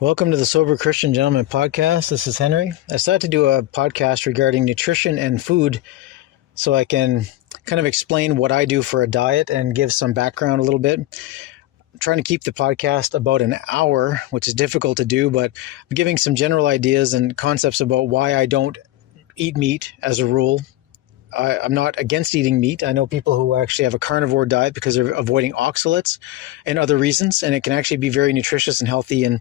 Welcome to the Sober Christian Gentleman podcast. This is Henry. I decided to do a podcast regarding nutrition and food so I can kind of explain what I do for a diet and give some background a little bit. I'm trying to keep the podcast about an hour, which is difficult to do, but I'm giving some general ideas and concepts about why I don't eat meat as a rule. I'm not against eating meat. I know people who actually have a carnivore diet because they're avoiding oxalates and other reasons, and it can actually be very nutritious and healthy and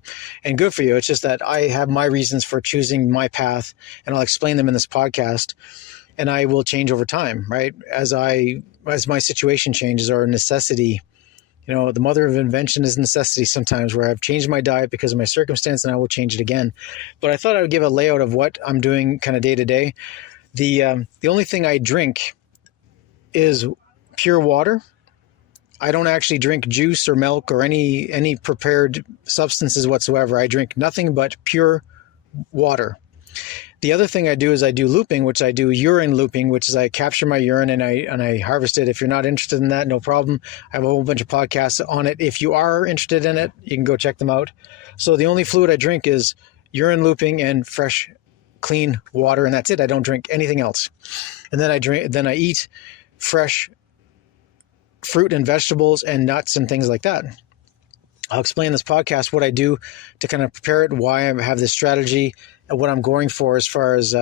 good for you. It's just that I have my reasons for choosing my path, and I'll explain them in this podcast, and I will change over time, right? As my situation changes or necessity. You know, the mother of invention is necessity sometimes, where I've changed my diet because of my circumstance and I will change it again. But I thought I would give a layout of what I'm doing kind of day to day. The only thing I drink is pure water. I don't actually drink juice or milk or any prepared substances whatsoever. I drink nothing but pure water. The other thing I do is I do looping, which I do urine looping, which is I capture my urine and I harvest it. If you're not interested in that, no problem. I have a whole bunch of podcasts on it. If you are interested in it, you can go check them out. So the only fluid I drink is urine looping and fresh clean water, and that's it. I don't drink anything else. And then I eat fresh fruit and vegetables and nuts and things like that. I'll explain in this podcast what I do to kind of prepare it, why I have this strategy, and what I'm going for as far as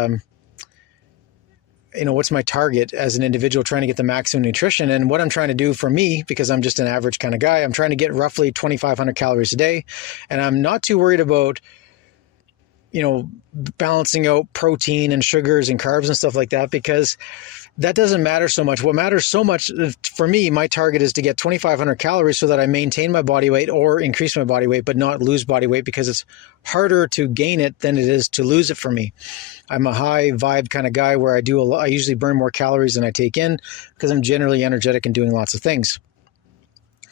what's my target as an individual trying to get the maximum nutrition, and what I'm trying to do for me, because I'm just an average kind of guy. I'm trying to get roughly 2,500 calories a day, and I'm not too worried about balancing out protein and sugars and carbs and stuff like that, because that doesn't matter so much. What matters so much for me, my target is to get 2,500 calories so that I maintain my body weight or increase my body weight, but not lose body weight, because it's harder to gain it than it is to lose it for me. I'm a high vibe kind of guy where I usually burn more calories than I take in because I'm generally energetic and doing lots of things.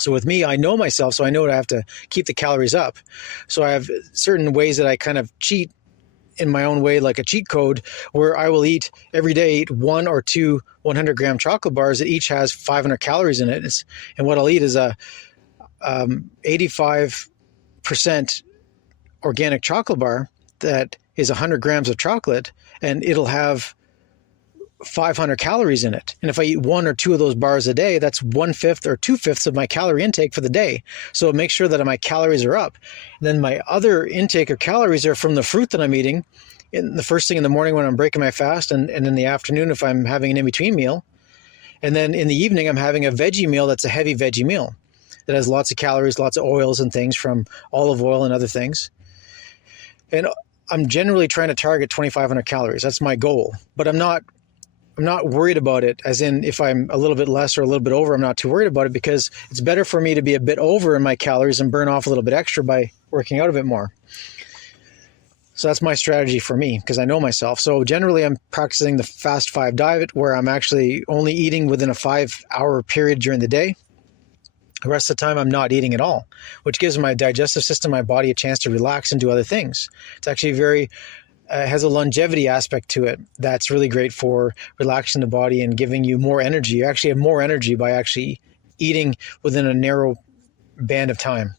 So with me, I know myself, so I know I have to keep the calories up. So I have certain ways that I kind of cheat in my own way, like a cheat code, where I will eat every day, one or two 100-gram chocolate bars that each has 500 calories in it. And what I'll eat is a 85% organic chocolate bar that is 100 grams of chocolate, and it'll have 500 calories in it. And if I eat one or two of those bars a day, that's 1/5 or 2/5 of my calorie intake for the day. So it makes sure that my calories are up. And then my other intake of calories are from the fruit that I'm eating in the first thing in the morning when I'm breaking my fast, and in the afternoon if I'm having an in-between meal. And then in the evening, I'm having a veggie meal that's a heavy veggie meal that has lots of calories, lots of oils and things from olive oil and other things. And I'm generally trying to target 2,500 calories. That's my goal. But I'm not worried about it, as in if I'm a little bit less or a little bit over, I'm not too worried about it, because it's better for me to be a bit over in my calories and burn off a little bit extra by working out a bit more. So that's my strategy for me, because I know myself. So generally I'm practicing the fast 5 diet, where I'm actually only eating within a 5-hour period during the day. The rest of the time I'm not eating at all, which gives my digestive system, my body, a chance to relax and do other things. It's actually has a longevity aspect to it that's really great for relaxing the body and giving you more energy. You actually have more energy by actually eating within a narrow band of time.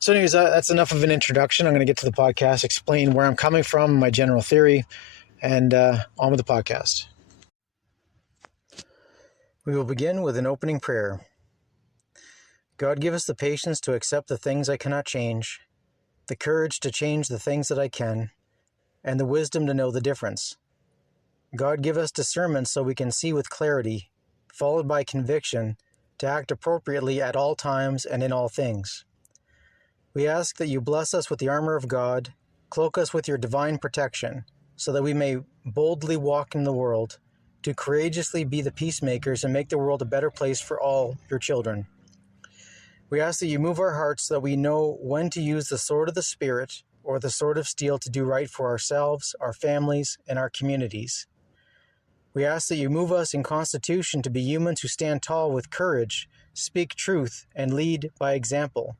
So anyways, that's enough of an introduction. I'm going to get to the podcast, explain where I'm coming from, my general theory, and on with the podcast. We will begin with an opening prayer. God, give us the patience to accept the things I cannot change, the courage to change the things that I can, and the wisdom to know the difference. God, give us discernment so we can see with clarity, followed by conviction, to act appropriately at all times and in all things. We ask that you bless us with the armor of God, cloak us with your divine protection, so that we may boldly walk in the world, to courageously be the peacemakers and make the world a better place for all your children. We ask that you move our hearts so that we know when to use the sword of the Spirit or the sword of steel to do right for ourselves, our families, and our communities. We ask that you move us in constitution to be humans who stand tall with courage, speak truth, and lead by example.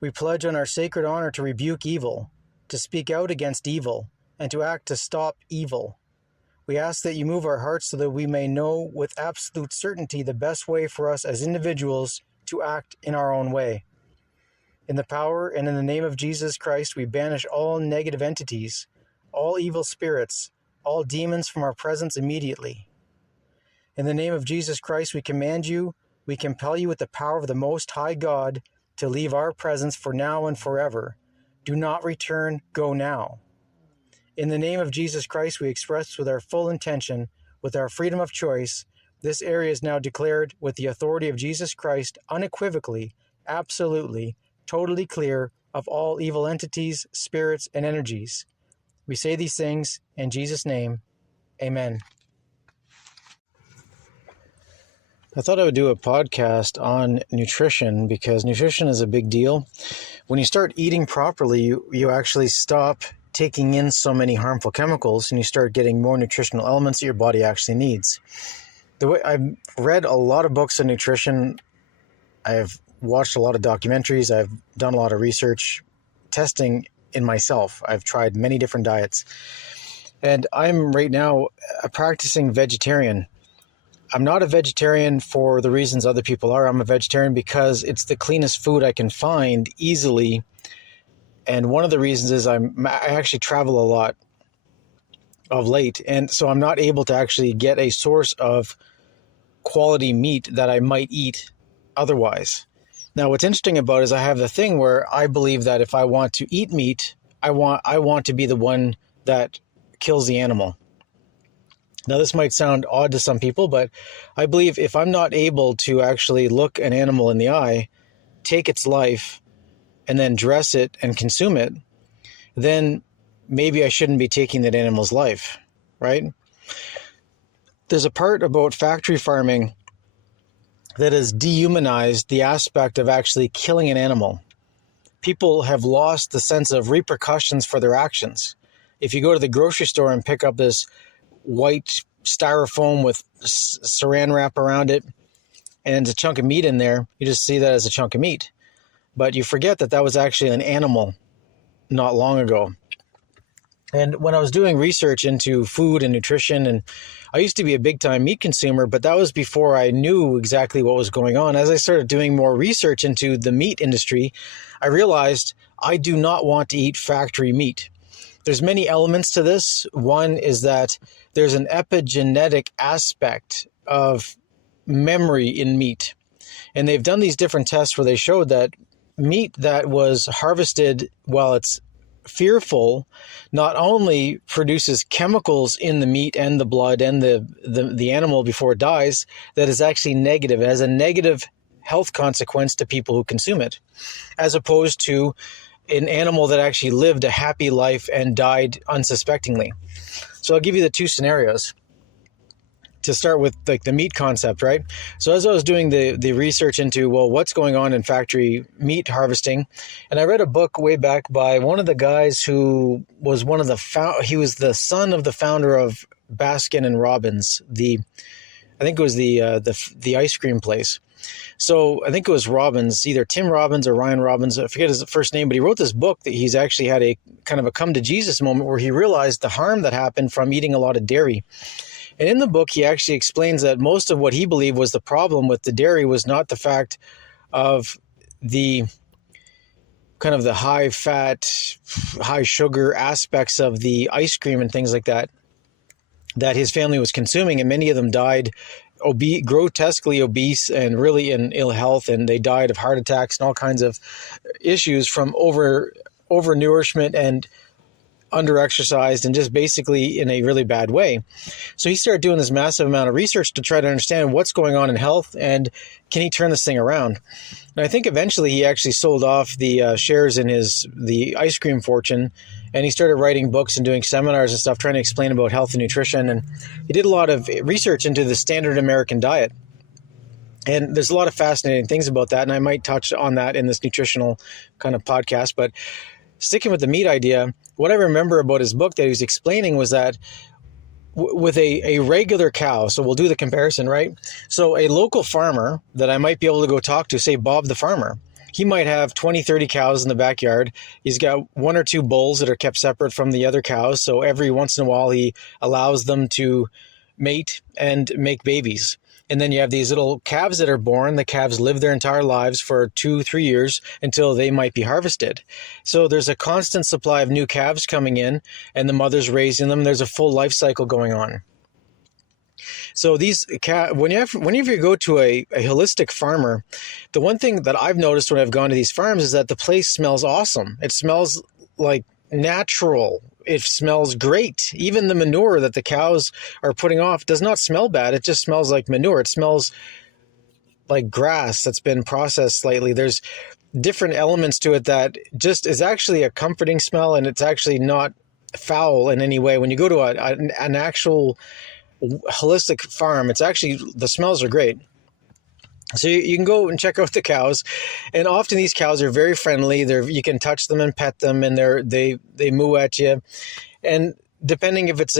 We pledge on our sacred honor to rebuke evil, to speak out against evil, and to act to stop evil. We ask that you move our hearts so that we may know with absolute certainty the best way for us as individuals to act in our own way. In the power and in the name of Jesus Christ, we banish all negative entities, all evil spirits, all demons from our presence immediately. In the name of Jesus Christ, we command you, we compel you with the power of the Most High God to leave our presence for now and forever. Do not return, go now. In the name of Jesus Christ, we express with our full intention, with our freedom of choice, this area is now declared with the authority of Jesus Christ unequivocally, absolutely, totally clear of all evil entities, spirits, and energies. We say these things in Jesus' name. Amen. I thought I would do a podcast on nutrition because nutrition is a big deal. When you start eating properly, you actually stop taking in so many harmful chemicals and you start getting more nutritional elements that your body actually needs. I've read a lot of books on nutrition. I've watched a lot of documentaries. I've done a lot of research, testing in myself. I've tried many different diets. And I'm right now a practicing vegetarian. I'm not a vegetarian for the reasons other people are. I'm a vegetarian because it's the cleanest food I can find easily. And one of the reasons is I actually travel a lot of late. And so I'm not able to actually get a source of quality meat that I might eat otherwise. Now, what's interesting about it is I have the thing where I believe that if I want to eat meat, I want to be the one that kills the animal. Now, this might sound odd to some people, but I believe if I'm not able to actually look an animal in the eye, take its life, and then dress it and consume it, then maybe I shouldn't be taking that animal's life, right? There's a part about factory farming that has dehumanized the aspect of actually killing an animal. People have lost the sense of repercussions for their actions. If you go to the grocery store and pick up this white styrofoam with saran wrap around it and a chunk of meat in there, you just see that as a chunk of meat. But you forget that that was actually an animal not long ago. And when I was doing research into food and nutrition, and I used to be a big time meat consumer, but that was before I knew exactly what was going on. As I started doing more research into the meat industry, I realized I do not want to eat factory meat. There's many elements to this. One is that there's an epigenetic aspect of memory in meat. And they've done these different tests where they showed that meat that was harvested while it's fearful not only produces chemicals in the meat and the blood and the animal before it dies that is actually negative. It has a negative health consequence to people who consume it, as opposed to an animal that actually lived a happy life and died unsuspectingly. So I'll give you the two scenarios to start with, like the meat concept, right? So as I was doing the research into, well, what's going on in factory meat harvesting, and I read a book way back by one of the guys who was he was the son of the founder of Baskin and Robbins, I think it was the ice cream place. So I think it was Robbins, either Tim Robbins or Ryan Robbins, I forget his first name, but he wrote this book that he's actually had a kind of a come to Jesus moment where he realized the harm that happened from eating a lot of dairy. And in the book, he actually explains that most of what he believed was the problem with the dairy was not the fact of the kind of the high fat, high sugar aspects of the ice cream and things like that his family was consuming, and many of them died grotesquely obese and really in ill health, and they died of heart attacks and all kinds of issues from overnourishment and underexercised and just basically in a really bad way. So he started doing this massive amount of research to try to understand what's going on in health and can he turn this thing around. And I think eventually he actually sold off the shares in the ice cream fortune, and he started writing books and doing seminars and stuff trying to explain about health and nutrition. And he did a lot of research into the standard American diet. And there's a lot of fascinating things about that, and I might touch on that in this nutritional kind of podcast. But sticking with the meat idea, what I remember about his book that he was explaining was that with a regular cow, so we'll do the comparison, right? So a local farmer that I might be able to go talk to, say Bob the farmer, he might have 20, 30 cows in the backyard. He's got 1 or 2 bulls that are kept separate from the other cows. So every once in a while, he allows them to mate and make babies. And then you have these little calves that are born. The calves live their entire lives for 2-3 years until they might be harvested. So there's a constant supply of new calves coming in, and the mother's raising them. There's a full life cycle going on. So these whenever you go to a holistic farmer, the one thing that I've noticed when I've gone to these farms is that the place smells awesome. It smells like natural. It smells great. Even the manure that the cows are putting off does not smell bad. It just smells like manure. It smells like grass that's been processed slightly. There's different elements to it that just is actually a comforting smell, and it's actually not foul in any way. When you go to an actual holistic farm, it's actually, the smells are great. So you can go and check out the cows, and often these cows are very friendly. You can touch them and pet them, and they moo at you. And depending if it's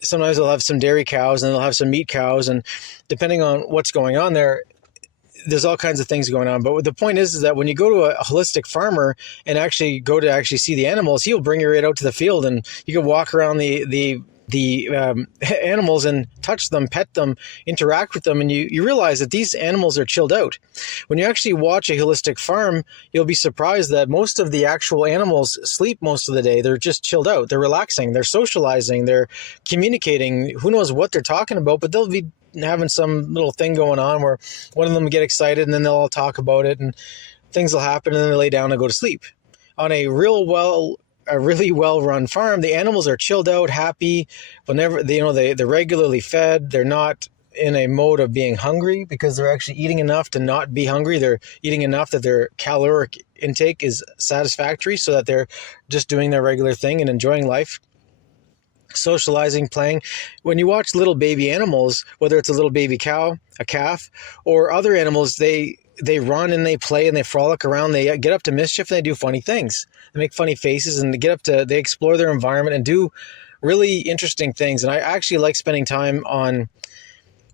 sometimes they'll have some dairy cows and they'll have some meat cows, and depending on what's going on there's all kinds of things going on. But the point is that when you go to a holistic farmer and actually go to see the animals, he'll bring you right out to the field, and you can walk around the animals and touch them, pet them, interact with them, and you realize that these animals are chilled out. When you actually watch a holistic farm, you'll be surprised that most of the actual animals sleep most of the day. They're just chilled out. They're relaxing. They're socializing. They're communicating. Who knows what they're talking about, but they'll be having some little thing going on where one of them will get excited, and then they'll all talk about it, and things will happen, and then they lay down and go to sleep. On a really well-run farm, the animals are chilled out, happy. Whenever they're regularly fed. They're not in a mode of being hungry because they're actually eating enough to not be hungry. They're eating enough that their caloric intake is satisfactory, so that they're just doing their regular thing and enjoying life, socializing, playing. When you watch little baby animals, whether it's a little baby cow, a calf, or other animals, they run and they play and they frolic around. They get up to mischief and they do funny things. They make funny faces and they explore their environment and do really interesting things. And I actually like spending time on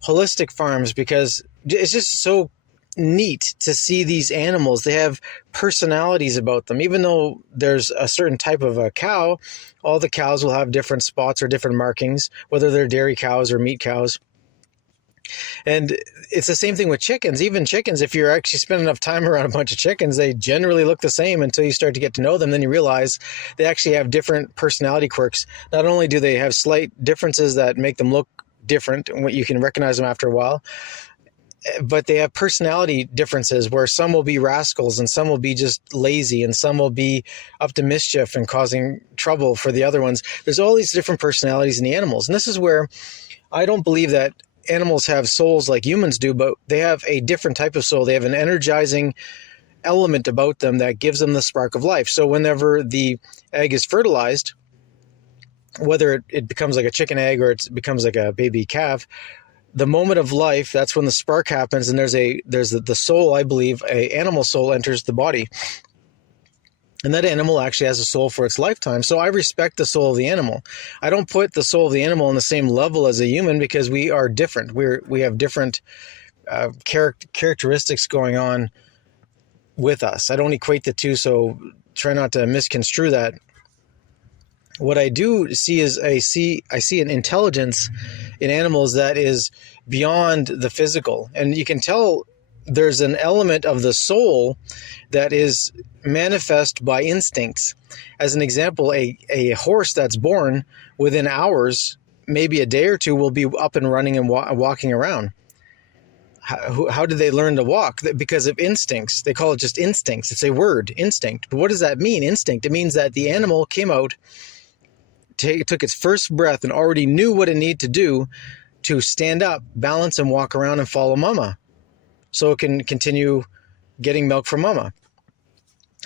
holistic farms because it's just so neat to see these animals. They have personalities about them. Even though there's a certain type of a cow, all the cows will have different spots or different markings, whether they're dairy cows or meat cows. And it's the same thing with chickens. Even chickens, if you're actually spending enough time around a bunch of chickens, they generally look the same until you start to get to know them. Then you realize they actually have different personality quirks. Not only do they have slight differences that make them look different, and you can recognize them after a while, but they have personality differences where some will be rascals and some will be just lazy and some will be up to mischief and causing trouble for the other ones. There's all these different personalities in the animals. And this is where I don't believe that animals have souls like humans do, but they have a different type of soul. They have an energizing element about them that gives them the spark of life. So whenever the egg is fertilized, whether it becomes like a chicken egg or it becomes like a baby calf, the moment of life, that's when the spark happens, and there's the soul, I believe, a animal soul enters the body. And that animal actually has a soul for its lifetime. So I respect the soul of the animal. I don't put the soul of the animal on the same level as a human because we are different. We have different characteristics going on with us. I don't equate the two, so try not to misconstrue that. What I do see is I see an intelligence in animals that is beyond the physical. And you can tell there's an element of the soul that is manifest by instincts. As an example, a horse that's born within hours maybe a day or two, will be up and running and walking around. How did they learn to walk? Because of instincts. They call it just instincts. It's a word, instinct. But what does that mean, instinct? It means that the animal came out, took its first breath, and already knew what it needed to do to stand up, balance, and walk around and follow mama, so it can continue getting milk from mama.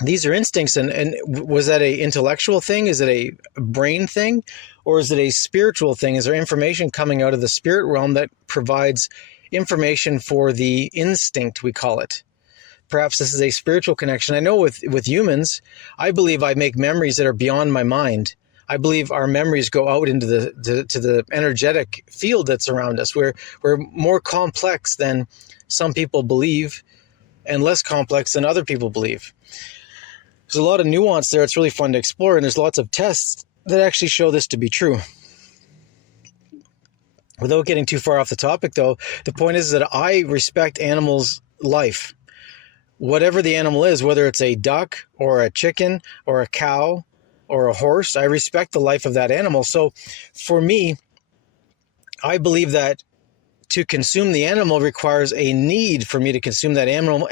These are instincts. And was that a intellectual thing? Is it a brain thing? Or is it a spiritual thing? Is there information coming out of the spirit realm that provides information for the instinct, we call it? Perhaps this is a spiritual connection. I know with humans, I believe I make memories that are beyond my mind. I believe our memories go out into the energetic field that's around us. We're more complex than some people believe, and less complex than other people believe. There's a lot of nuance there. It's really fun to explore, and there's lots of tests that actually show this to be true. Without getting too far off the topic, though, the point is that I respect animals' life. Whatever the animal is, whether it's a duck or a chicken or a cow or a horse, I respect the life of that animal. So for me, I believe that to consume the animal requires a need for me to consume that animal.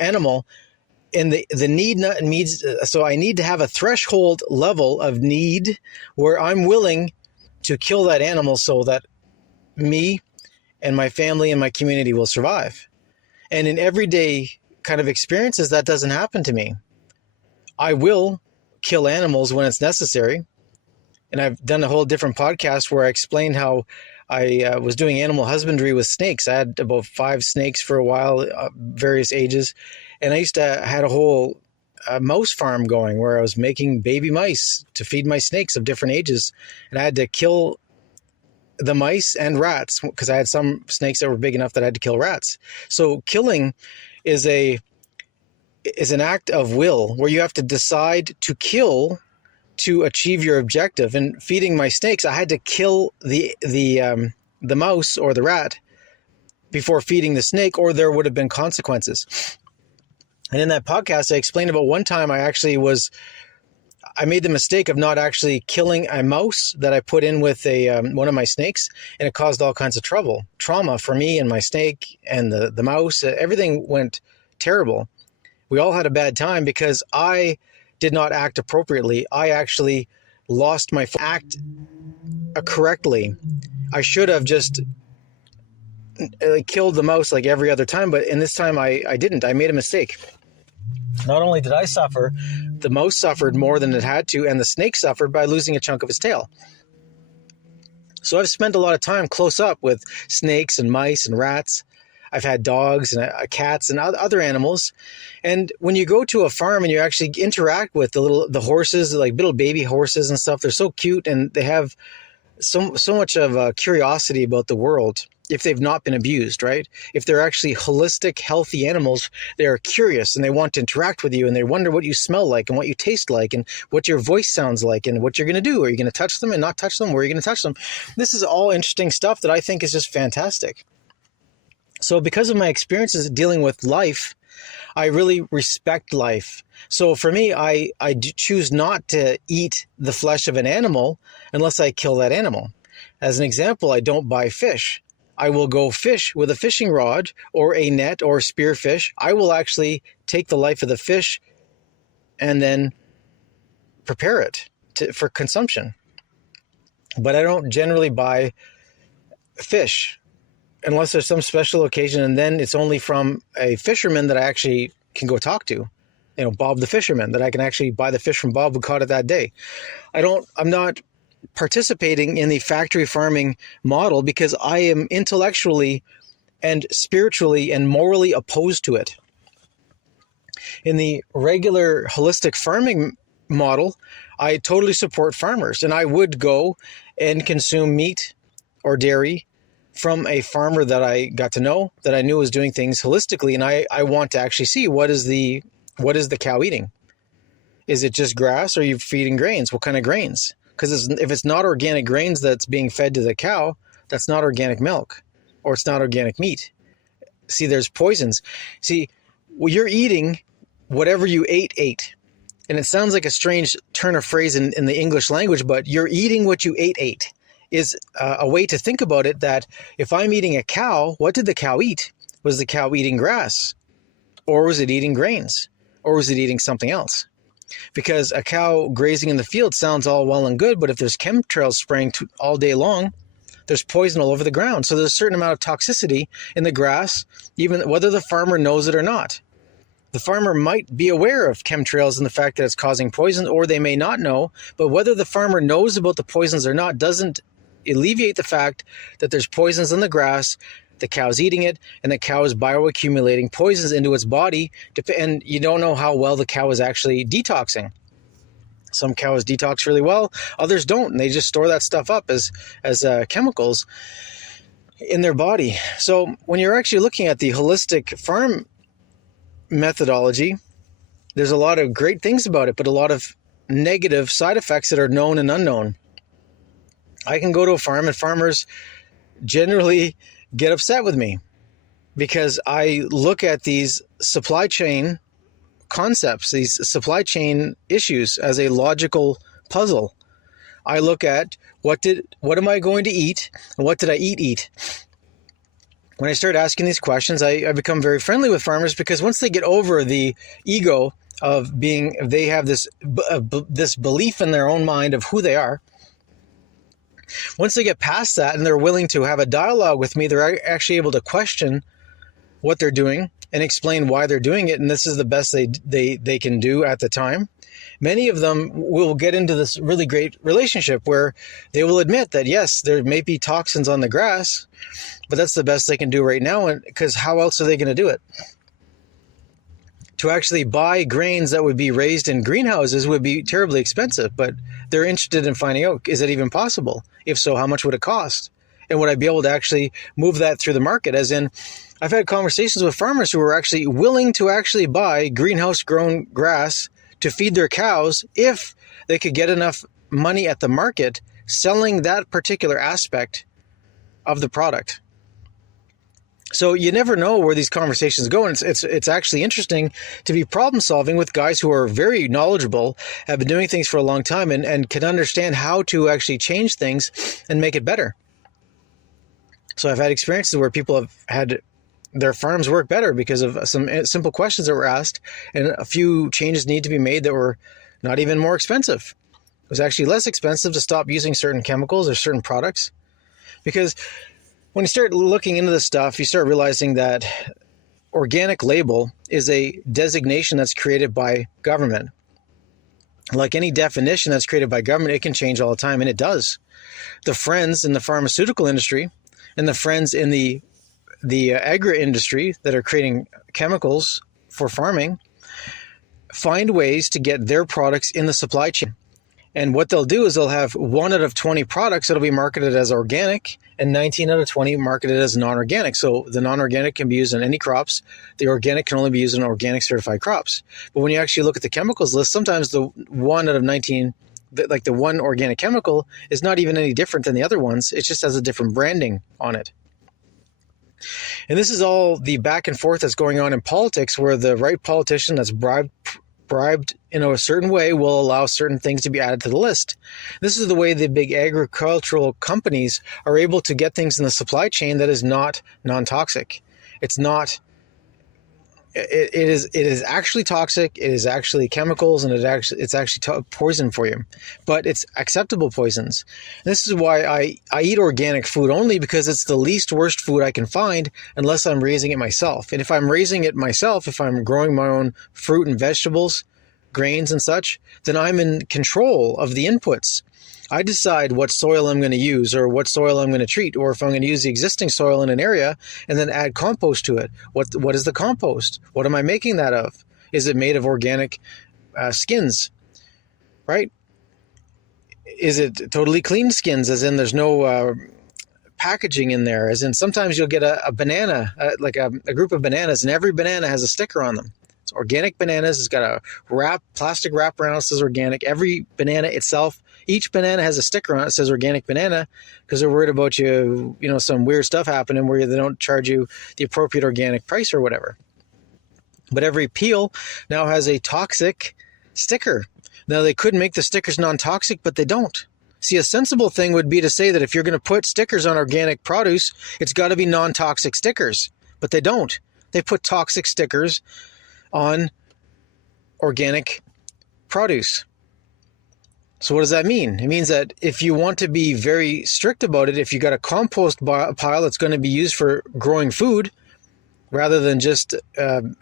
And the need needs, so I need to have a threshold level of need where I'm willing to kill that animal so that me and my family and my community will survive. And in everyday kind of experiences, that doesn't happen to me. I will kill animals when it's necessary. And I've done a whole different podcast where I explained how I was doing animal husbandry with snakes. I had about 5 snakes for a while, various ages. And I had a whole mouse farm going where I was making baby mice to feed my snakes of different ages. And I had to kill the mice and rats because I had some snakes that were big enough that I had to kill rats. So killing is an act of will where you have to decide to kill to achieve your objective. And feeding my snakes, I had to kill the mouse or the rat before feeding the snake, or there would have been consequences. And in that podcast, I explained about one time I made the mistake of not actually killing a mouse that I put in with one of my snakes, and it caused all kinds of trauma for me and my snake and the mouse. Everything went terrible. We all had a bad time because I did not act appropriately. I actually lost my act correctly. I should have just killed the mouse like every other time, but in this time I didn't. I made a mistake. Not only did I suffer, the mouse suffered more than it had to, and the snake suffered by losing a chunk of his tail. So I've spent a lot of time close up with snakes and mice and rats. I've had dogs and cats and other animals. And when you go to a farm and you actually interact with the horses, like little baby horses and stuff, they're so cute, and they have so much of curiosity about the world. If they've not been abused, right? If they're actually holistic, healthy animals, they are curious and they want to interact with you, and they wonder what you smell like and what you taste like and what your voice sounds like and what you're going to do. Are you going to touch them and not touch them? Where are you going to touch them? This is all interesting stuff that I think is just fantastic. So because of my experiences dealing with life, I really respect life. So for me, I choose not to eat the flesh of an animal unless I kill that animal. As an example, I don't buy fish. I will go fish with a fishing rod or a net or spearfish. I will actually take the life of the fish and then prepare it for consumption. But I don't generally buy fish unless there's some special occasion, and then it's only from a fisherman that I actually can go talk to. Bob the fisherman, that I can actually buy the fish from Bob who caught it that day. I'm not participating in the factory farming model because I am intellectually and spiritually and morally opposed to it. In the regular holistic farming model, I totally support farmers, and I would go and consume meat or dairy from a farmer that I got to know, that I knew was doing things holistically, and I want to actually see what is the cow eating. Is it just grass, or are you feeding grains? What kind of grains? Because if it's not organic grains that's being fed to the cow, that's not organic milk, or it's not organic meat. See, there's poisons. See, well, you're eating whatever you ate. And it sounds like a strange turn of phrase in the English language, but you're eating what you ate. is a way to think about it, that if I'm eating a cow, what did the cow eat? Was the cow eating grass? Or was it eating grains? Or was it eating something else? Because a cow grazing in the field sounds all well and good, but if there's chemtrails spraying all day long, there's poison all over the ground. So there's a certain amount of toxicity in the grass, even whether the farmer knows it or not. The farmer might be aware of chemtrails and the fact that it's causing poison, or they may not know, but whether the farmer knows about the poisons or not doesn't alleviate the fact that there's poisons in the grass, the cow's eating it, and the cow is bioaccumulating poisons into its body, and you don't know how well the cow is actually detoxing. Some cows detox really well, others don't, and they just store that stuff up as chemicals in their body. So when you're actually looking at the holistic farm methodology, there's a lot of great things about it, but a lot of negative side effects that are known and unknown. I can go to a farm and farmers generally get upset with me because I look at these supply chain concepts, these supply chain issues as a logical puzzle. I look at what am I going to eat and what did I eat? When I start asking these questions, I become very friendly with farmers, because once they get over the ego of being, they have this belief in their own mind of who they are. Once they get past that and they're willing to have a dialogue with me, they're actually able to question what they're doing and explain why they're doing it. And this is the best they can do at the time. Many of them will get into this really great relationship where they will admit that, yes, there may be toxins on the grass, but that's the best they can do right now. And because how else are they going to do it? To actually buy grains that would be raised in greenhouses would be terribly expensive, but they're interested in finding out, is it even possible? If so, how much would it cost? And would I be able to actually move that through the market? As in, I've had conversations with farmers who are actually willing to actually buy greenhouse grown grass to feed their cows if they could get enough money at the market selling that particular aspect of the product. So you never know where these conversations go, and it's actually interesting to be problem solving with guys who are very knowledgeable, have been doing things for a long time, and can understand how to actually change things and make it better. So I've had experiences where people have had their farms work better because of some simple questions that were asked, and a few changes need to be made that were not even more expensive. It was actually less expensive to stop using certain chemicals or certain products, because when you start looking into this stuff, you start realizing that organic label is a designation that's created by government. Like any definition that's created by government, it can change all the time, and it does. The friends in the pharmaceutical industry and the friends in the agri industry that are creating chemicals for farming find ways to get their products in the supply chain. And what they'll do is they'll have 1 out of 20 products that'll be marketed as organic and 19 out of 20 marketed as non-organic. So the non-organic can be used on any crops. The organic can only be used on organic certified crops. But when you actually look at the chemicals list, sometimes the 1 out of 19, like the one organic chemical, is not even any different than the other ones. It just has a different branding on it. And this is all the back and forth that's going on in politics, where the right politician that's bribed in a certain way will allow certain things to be added to the list. This is the way the big agricultural companies are able to get things in the supply chain that is not non-toxic. It's not. It is actually toxic. It is actually chemicals, and it's actually poison for you. But it's acceptable poisons. And this is why I eat organic food only, because it's the least worst food I can find unless I'm raising it myself. And if I'm raising it myself, if I'm growing my own fruit and vegetables, grains and such, then I'm in control of the inputs. I decide what soil I'm going to use, or what soil I'm going to treat, or if I'm going to use the existing soil in an area and then add compost to it. What is the compost? What am I making that of? Is it made of organic skins, right? Is it totally clean skins, as in there's no packaging in there? As in sometimes you'll get a banana, like a group of bananas, and every banana has a sticker on them. It's organic bananas. It's got a plastic wrap around it that says organic. Every banana itself, each banana has a sticker on it that says organic banana, because they're worried about some weird stuff happening where they don't charge you the appropriate organic price or whatever. But every peel now has a toxic sticker. Now, they could make the stickers non-toxic, but they don't. See, a sensible thing would be to say that if you're going to put stickers on organic produce, it's got to be non-toxic stickers. But they don't. They put toxic stickers on organic produce. So what does that mean? It means that if you want to be very strict about it, if you got a compost pile that's going to be used for growing food, rather than just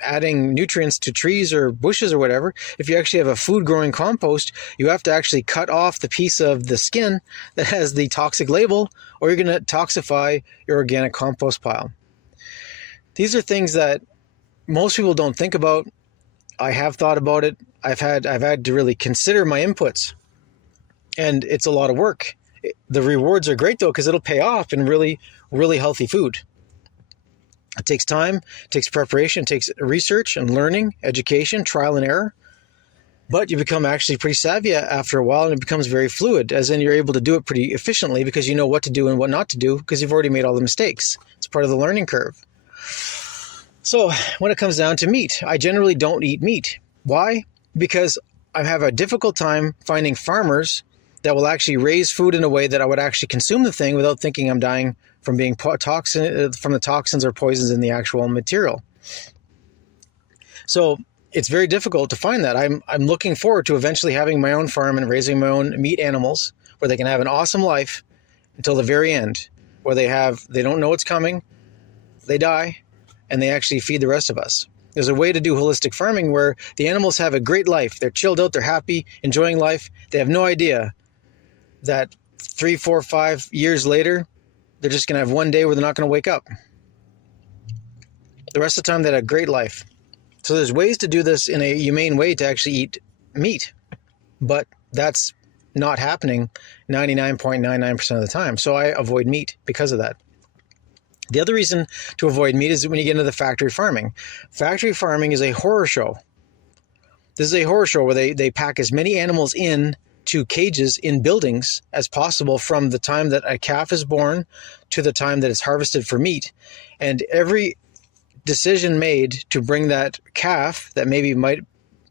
adding nutrients to trees or bushes or whatever, if you actually have a food growing compost, you have to actually cut off the piece of the skin that has the toxic label, or you're going to toxify your organic compost pile. These are things that most people don't think about. I have thought about it. I've had to really consider my inputs, and it's a lot of work. The rewards are great though, because it'll pay off in really, really healthy food. It takes time, it takes preparation, it takes research and learning, education, trial and error. But you become actually pretty savvy after a while, and it becomes very fluid, as in you're able to do it pretty efficiently because you know what to do and what not to do because you've already made all the mistakes. It's part of the learning curve. So when it comes down to meat, I generally don't eat meat. Why? Because I have a difficult time finding farmers that will actually raise food in a way that I would actually consume the thing without thinking I'm dying from being from the toxins or poisons in the actual material. So it's very difficult to find that. I'm looking forward to eventually having my own farm and raising my own meat animals where they can have an awesome life until the very end, where they don't know what's coming, they die, and they actually feed the rest of us. There's a way to do holistic farming where the animals have a great life. They're chilled out, they're happy, enjoying life. They have no idea that 3, 4, 5 years later, they're just going to have one day where they're not going to wake up. The rest of the time, they had a great life. So there's ways to do this in a humane way to actually eat meat, but that's not happening 99.99% of the time. So I avoid meat because of that. The other reason to avoid meat is when you get into the factory farming. Factory farming is a horror show. This is a horror show where they pack as many animals in to cages in buildings as possible from the time that a calf is born to the time that it's harvested for meat. And every decision made to bring that calf that maybe might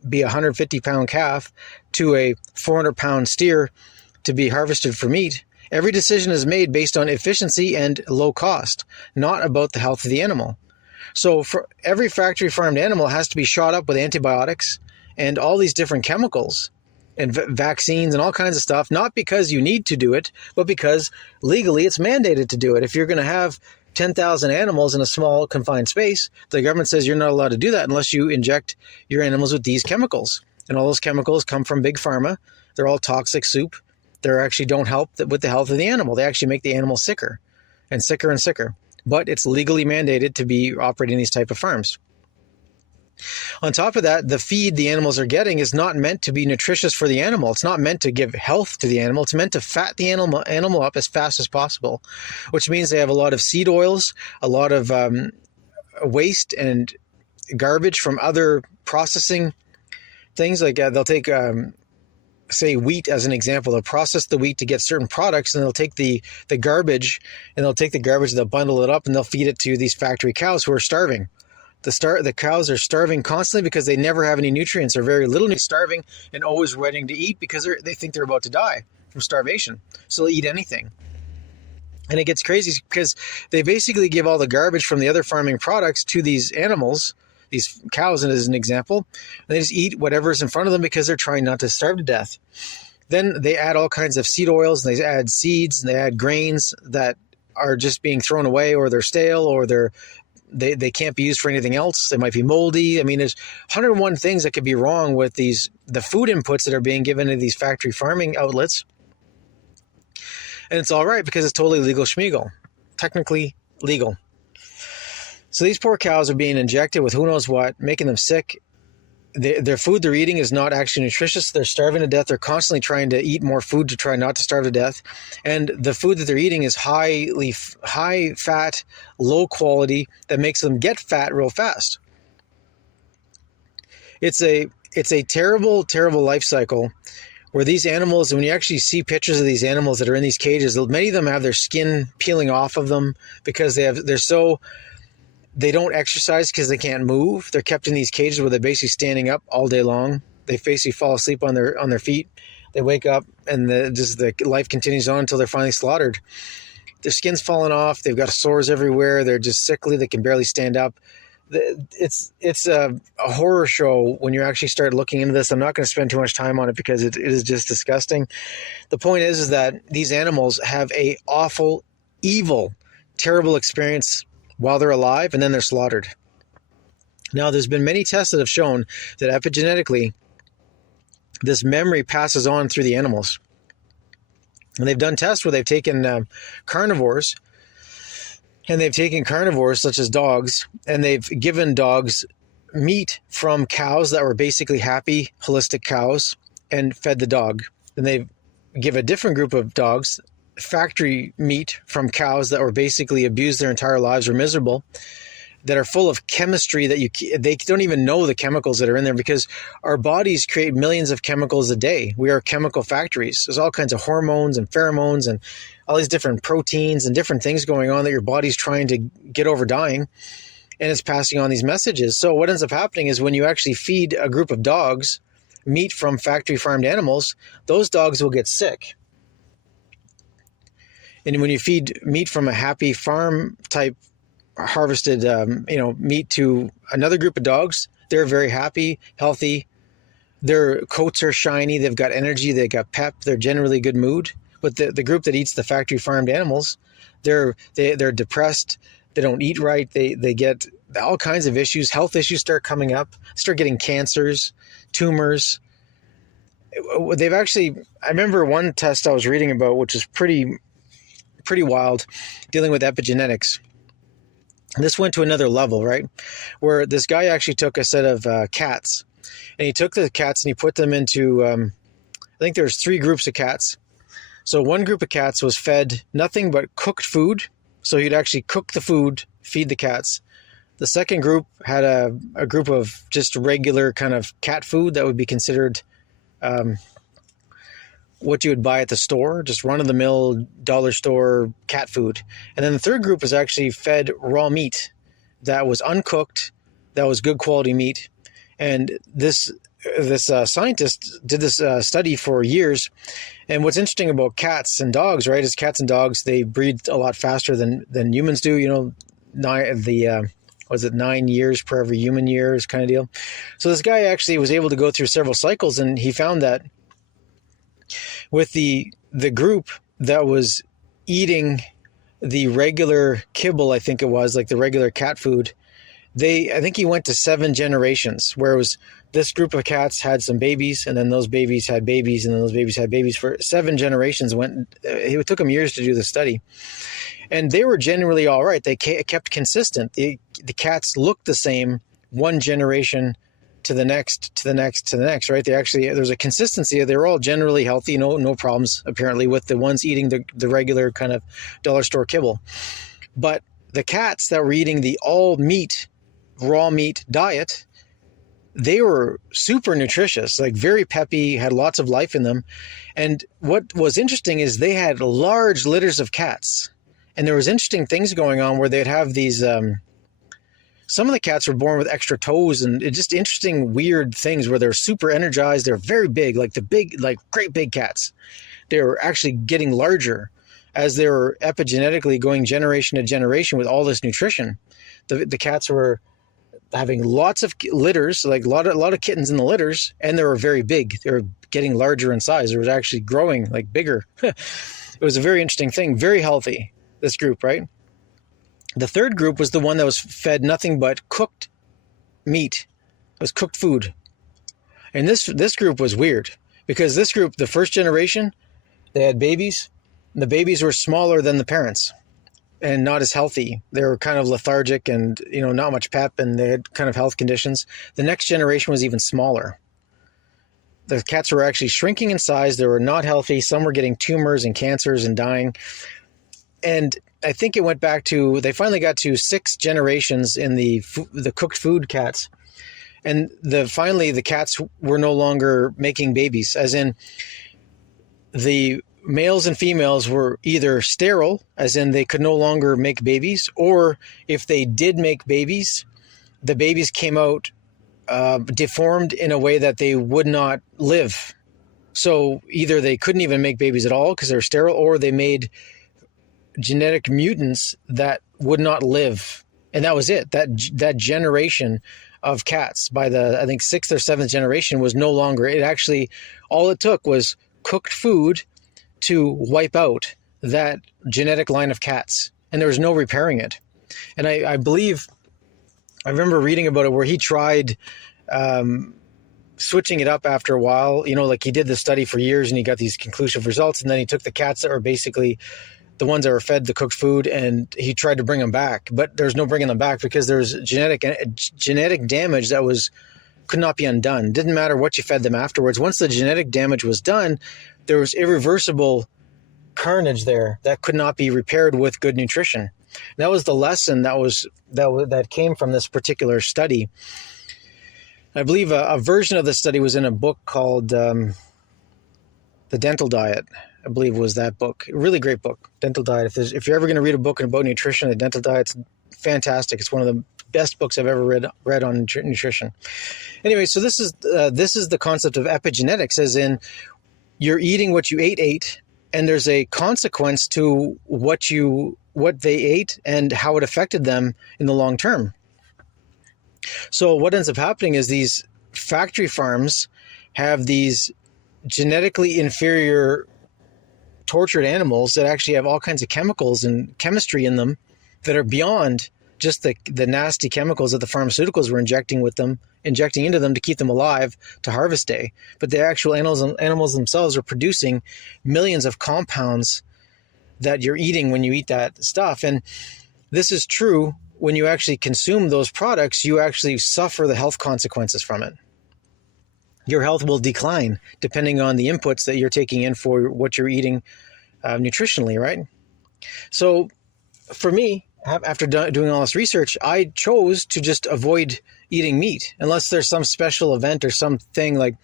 be a 150-pound calf to a 400-pound steer to be harvested for meat, every decision is made based on efficiency and low cost, not about the health of the animal. So for every factory farmed animal has to be shot up with antibiotics and all these different chemicals and vaccines and all kinds of stuff, not because you need to do it, but because legally it's mandated to do it. If you're going to have 10,000 animals in a small confined space, the government says you're not allowed to do that unless you inject your animals with these chemicals. And all those chemicals come from big pharma. They're all toxic soup. They actually don't help with the health of the animal. They actually make the animal sicker and sicker and sicker. But it's legally mandated to be operating these type of farms. On top of that, the feed the animals are getting is not meant to be nutritious for the animal. It's not meant to give health to the animal. It's meant to fat the animal up as fast as possible, which means they have a lot of seed oils, a lot of waste and garbage from other processing things. Like they'll take, say, wheat as an example. They'll process the wheat to get certain products, and they'll take the garbage, they'll bundle it up, and they'll feed it to these factory cows who are starving. The cows are starving constantly because they never have any nutrients or very little. Starving and always waiting to eat because they think they're about to die from starvation. So they'll eat anything. And it gets crazy because they basically give all the garbage from the other farming products to these animals, these cows as an example, and they just eat whatever's in front of them because they're trying not to starve to death. Then they add all kinds of seed oils, and they add seeds, and they add grains that are just being thrown away, or they're stale, or they can't be used for anything else. They might be moldy. I mean, there's 101 things that could be wrong with the food inputs that are being given to these factory farming outlets. And it's all right because it's totally legal schmeagle, technically legal. So these poor cows are being injected with who knows what, making them sick. Their food they're eating is not actually nutritious. They're starving to death. They're constantly trying to eat more food to try not to starve to death. And the food that they're eating is high fat, low quality, that makes them get fat real fast. It's a terrible, terrible life cycle where these animals, when you actually see pictures of these animals that are in these cages, many of them have their skin peeling off of them because they don't exercise because they can't move. They're kept in these cages where they're basically standing up all day long. They basically fall asleep on their feet. They wake up and the life continues on until they're finally slaughtered. Their skin's falling off. They've got sores everywhere. They're just sickly. They can barely stand up. It's a horror show when you actually start looking into this. I'm not going to spend too much time on it because it is just disgusting. The point is that these animals have a awful, evil, terrible experience while they're alive, and then they're slaughtered. Now, there's been many tests that have shown that epigenetically, this memory passes on through the animals. And they've done tests where they've taken carnivores, and they've taken carnivores such as dogs, and they've given dogs meat from cows that were basically happy, holistic cows, and fed the dog. And they give a different group of dogs factory meat from cows that were basically abused their entire lives or miserable, that are full of chemistry that they don't even know the chemicals that are in there, because our bodies create millions of chemicals a day. We are chemical factories. There's all kinds of hormones and pheromones and all these different proteins and different things going on that your body's trying to get over dying, and it's passing on these messages. So what ends up happening is when you actually feed a group of dogs meat from factory farmed animals, those dogs will get sick. And when you feed meat from a happy farm type harvested meat to another group of dogs, they're very happy, healthy, their coats are shiny, they've got energy, they've got pep, they're generally good mood. But the group that eats the factory farmed animals, they're depressed, they don't eat right, they get all kinds of issues, health issues start coming up, start getting cancers, tumors. They've actually, I remember one test I was reading about, which is pretty wild, dealing with epigenetics. This went to another level, right? Where this guy actually took a set of cats, and he took the cats and he put them into, I think there's 3 groups of cats. So one group of cats was fed nothing but cooked food. So he'd actually cook the food, feed the cats. The second group had a group of just regular kind of cat food that would be considered what you would buy at the store, just run-of-the-mill dollar store cat food. And then the third group was actually fed raw meat that was uncooked, that was good quality meat. And this scientist did this study for years. And what's interesting about cats and dogs, right, is cats and dogs, they breed a lot faster than humans do. 9 years per every human year is kind of deal. So this guy actually was able to go through several cycles, and he found that with the group that was eating the regular kibble, I think it was, like the regular cat food, I think he went to 7 generations, where it was this group of cats had some babies, and then those babies had babies, and then those babies had babies for 7 generations. It took him years to do the study. And they were generally all right. They kept consistent. The cats looked the same one generation to the next, to the next, to the next, right? There's a consistency. They were all generally healthy, no problems, apparently, with the ones eating the regular kind of dollar store kibble. But the cats that were eating the all meat, raw meat diet, they were super nutritious, like very peppy, had lots of life in them. And what was interesting is they had large litters of cats. And there was interesting things going on where they'd have these, some of the cats were born with extra toes, and just interesting, weird things where they're super energized. They're very big, like great big cats. They were actually getting larger as they were epigenetically going generation to generation with all this nutrition. The cats were having lots of litters, like a lot of kittens in the litters, and they were very big. They were getting larger in size. It was actually growing like bigger. It was a very interesting thing, very healthy, this group, right? The third group was the one that was fed nothing but cooked meat. It was cooked food. And this group was weird, because this group, the first generation, they had babies. And the babies were smaller than the parents and not as healthy. They were kind of lethargic and, not much pep, and they had kind of health conditions. The next generation was even smaller. The cats were actually shrinking in size. They were not healthy. Some were getting tumors and cancers and dying. And I think it went back to, they finally got to 6 generations in the cooked food cats. And finally the cats were no longer making babies, as in the males and females were either sterile, as in they could no longer make babies, or if they did make babies, the babies came out deformed in a way that they would not live. So either they couldn't even make babies at all because they were sterile, or they made genetic mutants that would not live. And that was it. That generation of cats, by the, I think, 6th or 7th generation, was no longer, it actually, all it took was cooked food to wipe out that genetic line of cats. And there was no repairing it. And I believe, I remember reading about it where he tried switching it up after a while. Like he did the study for years and he got these conclusive results. And then he took the cats that were basically the ones that were fed the cooked food, and he tried to bring them back, but there's no bringing them back because there's genetic damage that could not be undone. Didn't matter what you fed them afterwards. Once the genetic damage was done, there was irreversible carnage there that could not be repaired with good nutrition. And that was the lesson that came from this particular study. I believe a version of the study was in a book called The Dental Diet. I believe was that book. A really great book, Dental Diet. If you're ever going to read a book about nutrition, The Dental Diet's fantastic. It's one of the best books I've ever read on nutrition. Anyway, so this is the concept of epigenetics, as in you're eating what you ate, and there's a consequence to what they ate and how it affected them in the long term. So what ends up happening is these factory farms have these genetically inferior tortured animals that actually have all kinds of chemicals and chemistry in them that are beyond just the nasty chemicals that the pharmaceuticals were injecting into them to keep them alive to harvest day. But the actual animals themselves are producing millions of compounds that you're eating when you eat that stuff. And this is true when you actually consume those products, you actually suffer the health consequences from it. Your health will decline depending on the inputs that you're taking in for what you're eating nutritionally, right? So for me, after doing all this research, I chose to just avoid eating meat unless there's some special event or something. Like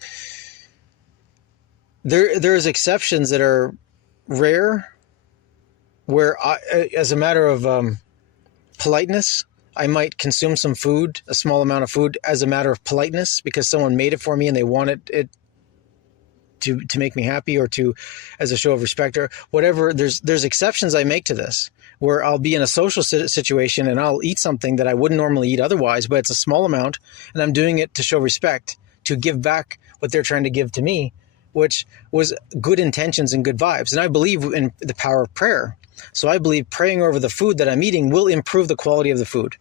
there's exceptions that are rare where as a matter of politeness, I might consume some food, a small amount of food, as a matter of politeness because someone made it for me and they wanted it to make me happy, or to as a show of respect or whatever. There's exceptions I make to this where I'll be in a social situation and I'll eat something that I wouldn't normally eat otherwise, but it's a small amount and I'm doing it to show respect, to give back what they're trying to give to me, which was good intentions and good vibes. And I believe in the power of prayer. So I believe praying over the food that I'm eating will improve the quality of the food.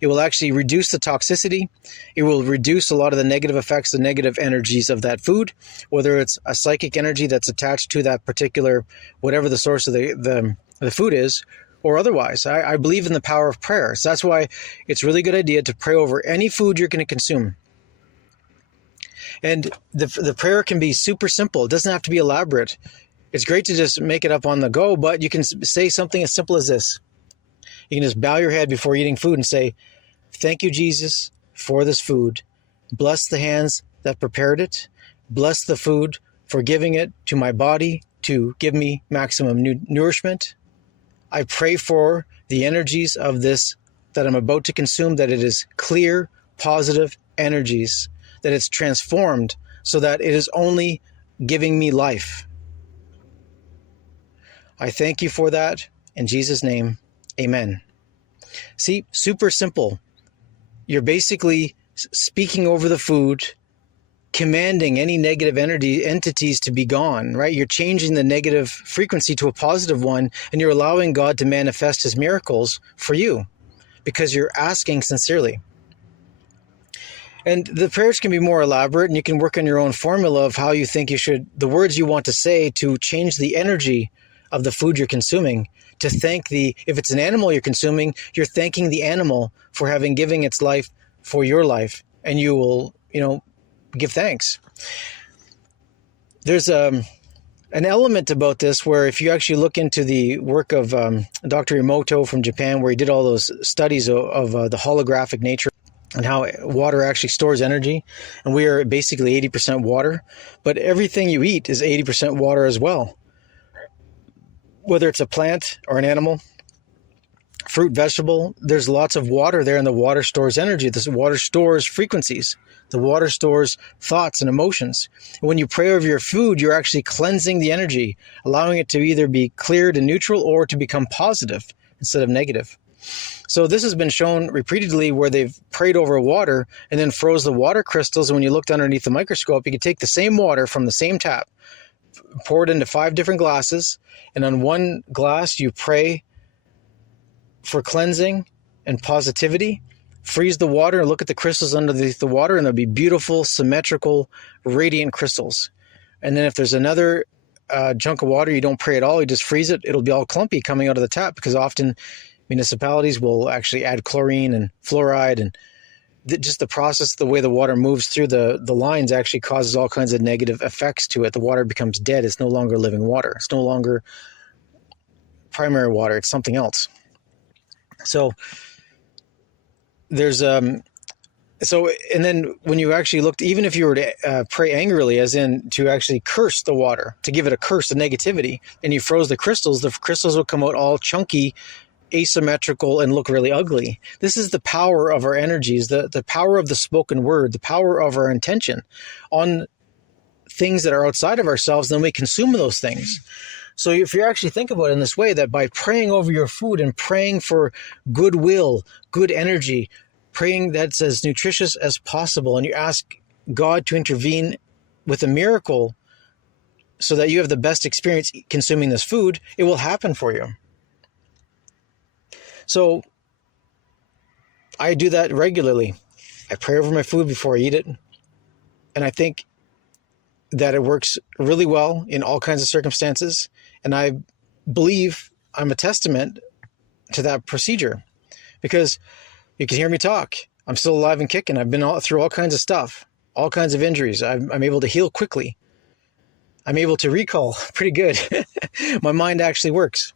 It will actually reduce the toxicity. It will reduce a lot of the negative effects, the negative energies of that food, whether it's a psychic energy that's attached to that particular, whatever the source of the food is, or otherwise. I believe in the power of prayer. So that's why it's a really good idea to pray over any food you're going to consume. And the prayer can be super simple. It doesn't have to be elaborate. It's great to just make it up on the go, but you can say something as simple as this. You can just bow your head before eating food and say, "Thank you, Jesus, for this food. Bless the hands that prepared it. Bless the food for giving it to my body to give me maximum nourishment. I pray for the energies of this that I'm about to consume, that it is clear, positive energies, that it's transformed so that it is only giving me life. I thank you for that. In Jesus' name, amen." See, super simple. You're basically speaking over the food, commanding any negative entities to be gone, right? You're changing the negative frequency to a positive one, and you're allowing God to manifest his miracles for you because you're asking sincerely. And the prayers can be more elaborate, and you can work on your own formula of how you think the words you want to say to change the energy of the food you're consuming, to thank if it's an animal you're consuming, you're thanking the animal for having given its life for your life, and you will, give thanks. There's an element about this where if you actually look into the work of Dr. Emoto from Japan, where he did all those studies of the holographic nature and how water actually stores energy, and we are basically 80% water, but everything you eat is 80% water as well. Whether it's a plant or an animal, fruit, vegetable, there's lots of water there, and the water stores energy. This water stores frequencies. The water stores thoughts and emotions. And when you pray over your food, you're actually cleansing the energy, allowing it to either be cleared and neutral or to become positive instead of negative. So this has been shown repeatedly where they've prayed over water and then froze the water crystals. And when you looked underneath the microscope, you could take the same water from the same tap, pour it into 5 different glasses, and on one glass you pray for cleansing and positivity, freeze the water and look at the crystals underneath the water, and there'll be beautiful, symmetrical, radiant crystals. And then if there's another chunk of water, you don't pray at all, you just freeze it, it'll be all clumpy coming out of the tap, because often municipalities will actually add chlorine and fluoride, and just the process, the way the water moves through the lines actually causes all kinds of negative effects to it. The water becomes dead. It's no longer living water. It's no longer primary water. It's something else. So there's and then when you actually looked, even if you were to pray angrily, as in to actually curse the water, to give it a curse, a negativity, and you froze the crystals will come out all chunky, asymmetrical, and look really ugly. This is the power of our energies, the power of the spoken word, the power of our intention on things that are outside of ourselves. Then we consume those things. So if you actually think about it in this way, that by praying over your food and praying for goodwill, good energy, praying that's as nutritious as possible, and you ask God to intervene with a miracle so that you have the best experience consuming this food, it will happen for you. So I do that regularly. I pray over my food before I eat it. And I think that it works really well in all kinds of circumstances. And I believe I'm a testament to that procedure, because you can hear me talk. I'm still alive and kicking. I've been through all kinds of stuff, all kinds of injuries. I'm able to heal quickly. I'm able to recall pretty good. My mind actually works.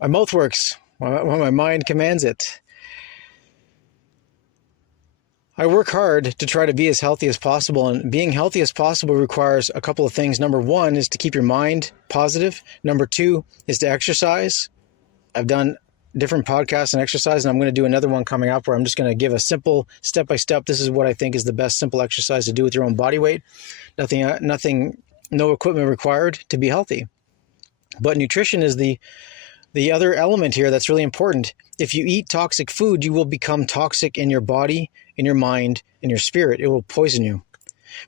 My mouth works when my mind commands it. I work hard to try to be as healthy as possible, and being healthy as possible requires a couple of things. Number 1 is to keep your mind positive. Number 2 is to exercise. I've done different podcasts and exercise, and I'm going to do another one coming up where I'm just going to give a simple step-by-step. This is what I think is the best simple exercise to do with your own body weight. Nothing, no equipment required to be healthy. But nutrition is the other element here that's really important. If you eat toxic food, you will become toxic in your body, in your mind, in your spirit. It will poison you.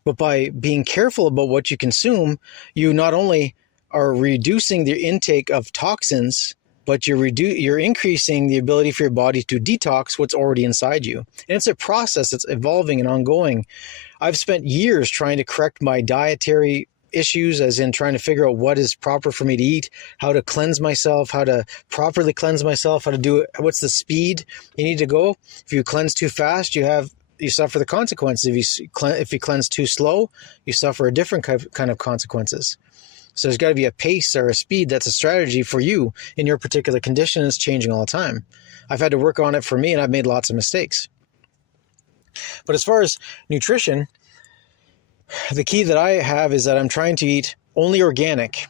But by being careful about what you consume, you not only are reducing the intake of toxins, but you're increasing the ability for your body to detox what's already inside you. And it's a process that's evolving and ongoing. I've spent years trying to correct my dietary issues, as in trying to figure out what is proper for me to eat, how to cleanse myself, how to properly cleanse myself, how to do it, what's the speed you need to go. If you cleanse too fast, you suffer the consequences. If you cleanse too slow, you suffer a different kind of consequences. So there's got to be a pace or a speed that's a strategy for you in your particular condition. It's changing all the time. I've had to work on it for me, and I've made lots of mistakes. But as far as nutrition, the key that I have is that I'm trying to eat only organic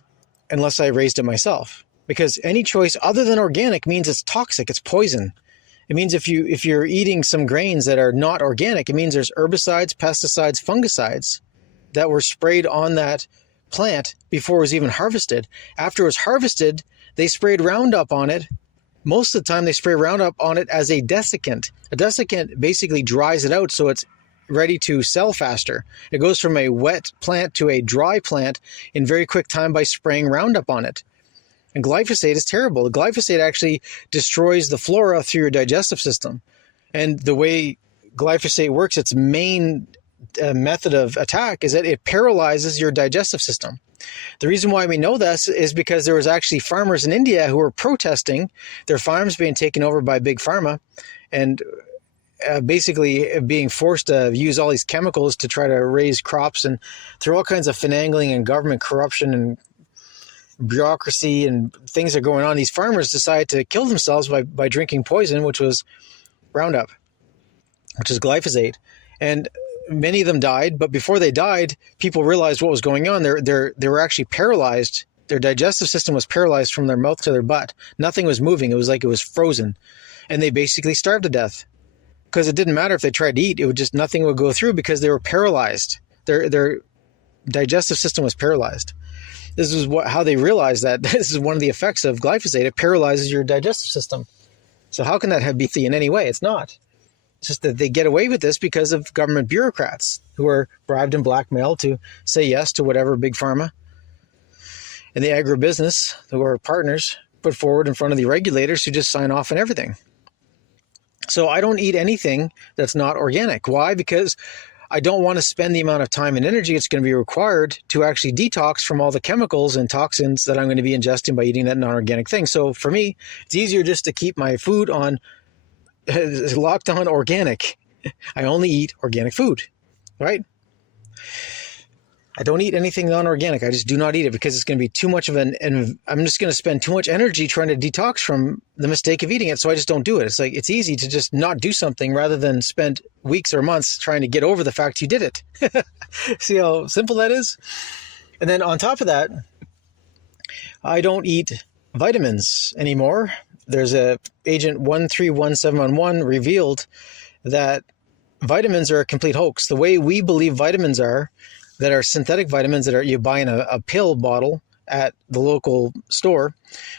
unless I raised it myself. Because any choice other than organic means it's toxic, it's poison. It means if you're eating some grains that are not organic, it means there's herbicides, pesticides, fungicides that were sprayed on that plant before it was even harvested. After it was harvested, they sprayed Roundup on it. Most of the time they spray Roundup on it as a desiccant. A desiccant basically dries it out so it's ready to sell faster. It goes from a wet plant to a dry plant in very quick time by spraying Roundup on it. And glyphosate is terrible. The glyphosate actually destroys the flora through your digestive system. And the way glyphosate works, its main method of attack is that it paralyzes your digestive system. The reason why we know this is because there was actually farmers in India who were protesting their farms being taken over by big pharma, and basically being forced to use all these chemicals to try to raise crops, and through all kinds of finagling and government corruption and bureaucracy and things are going on, these farmers decided to kill themselves by drinking poison, which was Roundup, which is glyphosate. And many of them died, but before they died, people realized what was going on. They were actually paralyzed. Their digestive system was paralyzed from their mouth to their butt. Nothing was moving. It was like it was frozen. And they basically starved to death because it didn't matter if they tried to eat. It would just, nothing would go through because they were paralyzed. Their digestive system was paralyzed. This is how they realized that this is one of the effects of glyphosate. It paralyzes your digestive system. So how can that be healthy in any way? It's not. It's just that they get away with this because of government bureaucrats who are bribed and blackmailed to say yes to whatever big pharma and the agribusiness, who are partners, put forward in front of the regulators who just sign off on everything. So I don't eat anything that's not organic. Why? Because I don't want to spend the amount of time and energy it's going to be required to actually detox from all the chemicals and toxins that I'm going to be ingesting by eating that non-organic thing. So for me, it's easier just to keep my food on locked on organic. I only eat organic food, right? I don't eat anything non-organic. I just do not eat it because it's going to be too much of I'm just going to spend too much energy trying to detox from the mistake of eating it. So I just don't do it. It's like, it's easy to just not do something rather than spend weeks or months trying to get over the fact you did it. See how simple that is? And then on top of that, I don't eat vitamins anymore. There's a agent 131711 revealed that vitamins are a complete hoax. The way we believe vitamins are, that are synthetic vitamins that you buy in a pill bottle at the local store,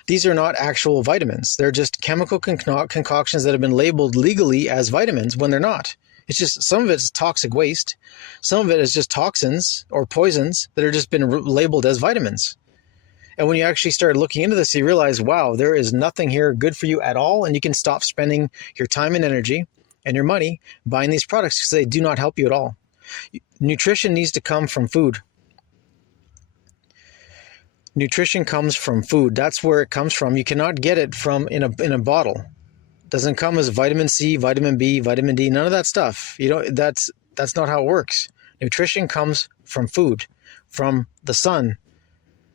these are not actual vitamins. They're just chemical concoctions that have been labeled legally as vitamins when they're not. It's just, some of it's toxic waste. Some of it is just toxins or poisons that are just been labeled as vitamins. And when you actually start looking into this, you realize, wow, there is nothing here good for you at all. And you can stop spending your time and energy and your money buying these products because they do not help you at all. Nutrition needs to come from food. Nutrition comes from food. That's where it comes from. You cannot get it from in a bottle. It doesn't come as vitamin C, vitamin B, vitamin D, none of that stuff. That's not how it works. Nutrition comes from food, from the sun,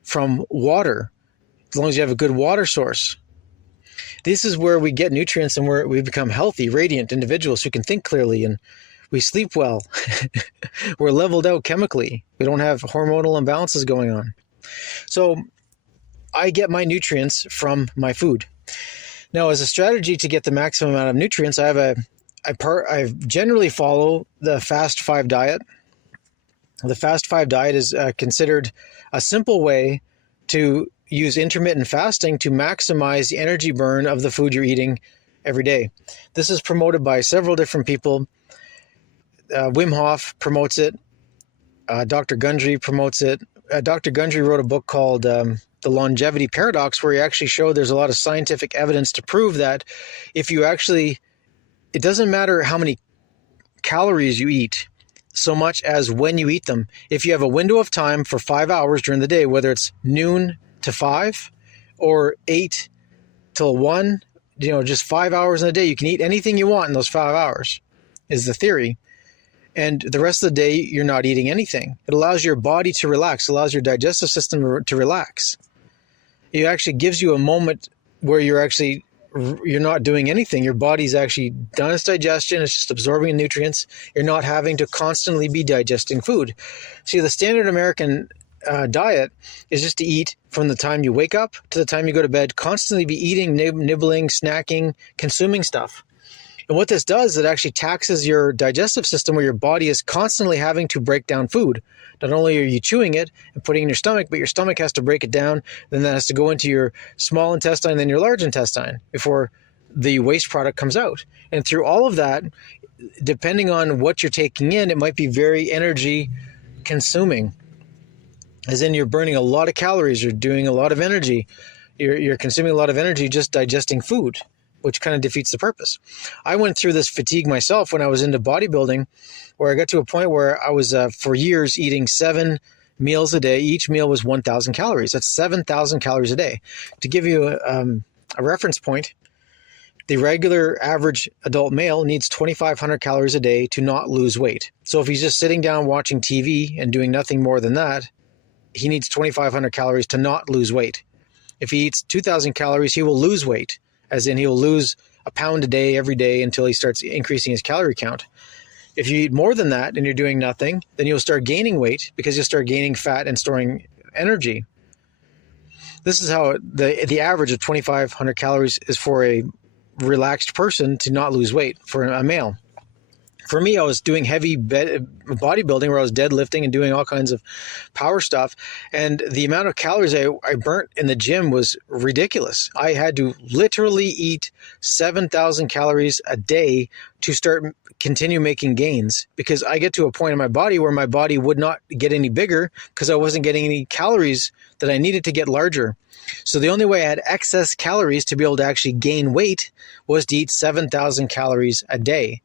from water, as long as you have a good water source. This is where we get nutrients and where we become healthy, radiant individuals who can think clearly, and we sleep well. We're leveled out chemically. We don't have hormonal imbalances going on. So I get my nutrients from my food. Now, as a strategy to get the maximum amount of nutrients, I generally follow the Fast 5 diet. The Fast 5 diet is considered a simple way to use intermittent fasting to maximize the energy burn of the food you're eating every day. This is promoted by several different people. Wim Hof promotes it. Dr. Gundry promotes it. Dr. Gundry wrote a book called The Longevity Paradox, where he actually showed there's a lot of scientific evidence to prove that if you actually, it doesn't matter how many calories you eat so much as when you eat them. If you have a window of time for 5 hours during the day, whether it's noon to 5 or 8 till 1, just 5 hours in a day, you can eat anything you want in those 5 hours, is the theory. And the rest of the day, you're not eating anything. It allows your body to relax, allows your digestive system to relax. It actually gives you a moment where you're not doing anything. Your body's actually done its digestion. It's just absorbing nutrients. You're not having to constantly be digesting food. See, the standard American diet is just to eat from the time you wake up to the time you go to bed, constantly be eating, nibbling, snacking, consuming stuff. And what this does, it actually taxes your digestive system, where your body is constantly having to break down food. Not only are you chewing it and putting it in your stomach, but your stomach has to break it down. Then that has to go into your small intestine, then your large intestine before the waste product comes out. And through all of that, depending on what you're taking in, it might be very energy consuming. As in, you're burning a lot of calories, you're doing a lot of energy, you're consuming a lot of energy just digesting food, which kind of defeats the purpose. I went through this fatigue myself when I was into bodybuilding, where I got to a point where I was for years eating 7 meals a day. Each meal was 1,000 calories. That's 7,000 calories a day. To give you a reference point, the regular average adult male needs 2,500 calories a day to not lose weight. So if he's just sitting down watching TV and doing nothing more than that, he needs 2,500 calories to not lose weight. If he eats 2,000 calories, he will lose weight, as in he'll lose a pound a day every day until he starts increasing his calorie count. If you eat more than that and you're doing nothing, then you'll start gaining weight because you'll start gaining fat and storing energy. this is how the average of 2,500 calories is for a relaxed person to not lose weight for a male. For me, I was doing heavy bodybuilding where I was deadlifting and doing all kinds of power stuff. And the amount of calories I burnt in the gym was ridiculous. I had to literally eat 7,000 calories a day to continue making gains, because I get to a point in my body where my body would not get any bigger because I wasn't getting any calories that I needed to get larger. So the only way I had excess calories to be able to actually gain weight was to eat 7,000 calories a day.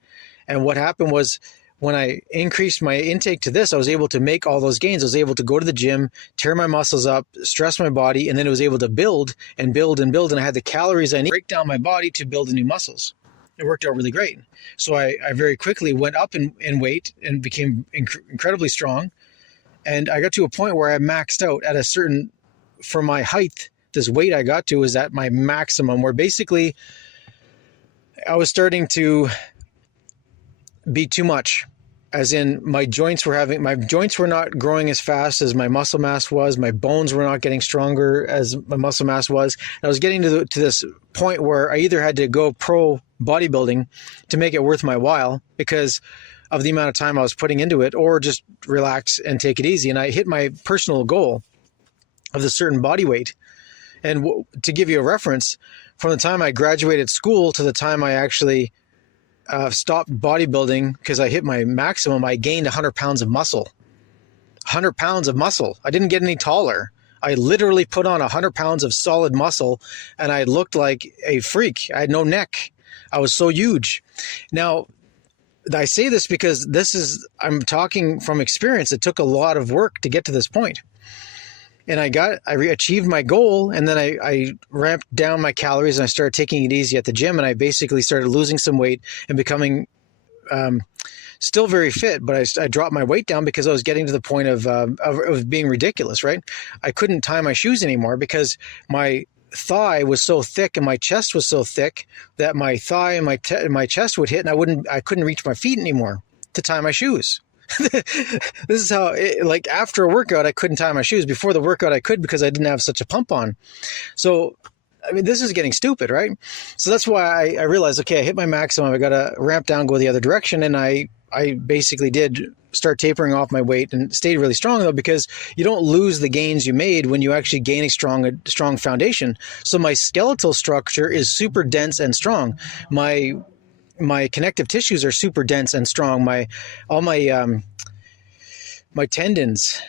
And what happened was, when I increased my intake to this, I was able to make all those gains. I was able to go to the gym, tear my muscles up, stress my body, and then it was able to build and build and build. And I had the calories I need to break down my body to build the new muscles. It worked out really great. So I very quickly went up in weight and became incredibly strong. And I got to a point where I maxed out at a certain, for my height, this weight I got to was at my maximum, where basically I was starting to be too much, as in my joints were not growing as fast as my muscle mass was. My bones were not getting stronger as my muscle mass was. And I was getting to this point where I either had to go pro bodybuilding to make it worth my while because of the amount of time I was putting into it, or just relax and take it easy. And I hit my personal goal of a certain body weight. And to give you a reference, from the time I graduated school to the time I actually stopped bodybuilding, because I hit my maximum, I gained 100 pounds of muscle. 100 pounds of muscle. I didn't get any taller. I literally put on 100 pounds of solid muscle, and I looked like a freak. I had no neck. I was so huge. Now, I say this because I'm talking from experience. It took a lot of work to get to this point. And I achieved my goal, and then I ramped down my calories, and I started taking it easy at the gym, and I basically started losing some weight and becoming still very fit, but I dropped my weight down because I was getting to the point of being ridiculous, right? I couldn't tie my shoes anymore because my thigh was so thick and my chest was so thick that my thigh and my chest would hit, and I couldn't reach my feet anymore to tie my shoes. This is how, like, after a workout, I couldn't tie my shoes. Before the workout, I could, because I didn't have such a pump on. So, I mean, this is getting stupid, right? So that's why I realized, okay, I hit my maximum. I got to ramp down, go the other direction. And I basically did start tapering off my weight and stayed really strong, though, because you don't lose the gains you made when you actually gain a strong foundation. So my skeletal structure is super dense and strong. My connective tissues are super dense and strong. My tendons,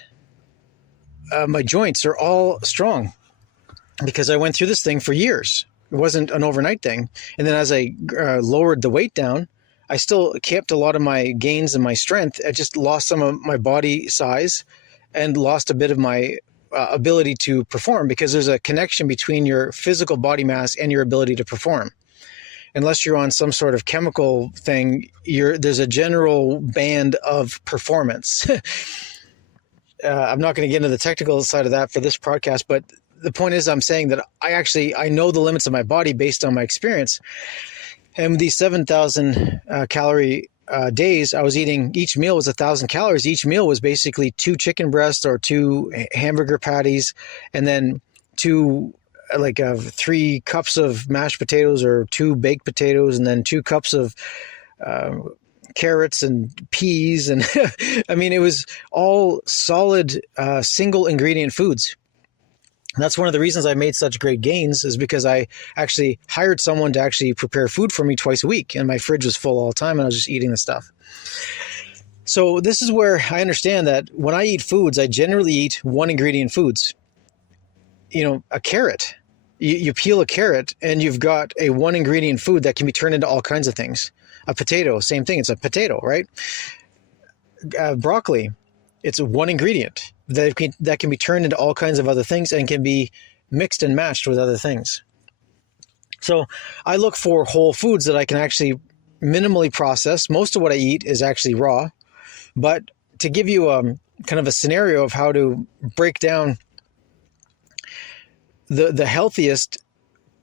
my joints are all strong because I went through this thing for years. It wasn't an overnight thing. And then as I lowered the weight down, I still kept a lot of my gains and my strength. I just lost some of my body size and lost a bit of my ability to perform, because there's a connection between your physical body mass and your ability to perform. Unless you're on some sort of chemical thing, there's a general band of performance. I'm not going to get into the technical side of that for this podcast, but the point is, I'm saying that I know the limits of my body based on my experience. And these 7,000 calorie days, I was eating, each meal was 1,000 calories. Each meal was basically 2 chicken breasts or 2 hamburger patties, and then 3 cups of mashed potatoes or 2 baked potatoes, and then 2 cups of carrots and peas. And I mean, it was all solid single ingredient foods. And that's one of the reasons I made such great gains, is because I actually hired someone to actually prepare food for me twice a week, and my fridge was full all the time, and I was just eating the stuff. So this is where I understand that when I eat foods, I generally eat one ingredient foods. You know, a carrot. You peel a carrot and you've got a one ingredient food that can be turned into all kinds of things. A potato, same thing. It's a potato, right? Broccoli, it's one ingredient that can be turned into all kinds of other things and can be mixed and matched with other things. So I look for whole foods that I can actually minimally process. Most of what I eat is actually raw. But to give you kind of a scenario of how to break down the healthiest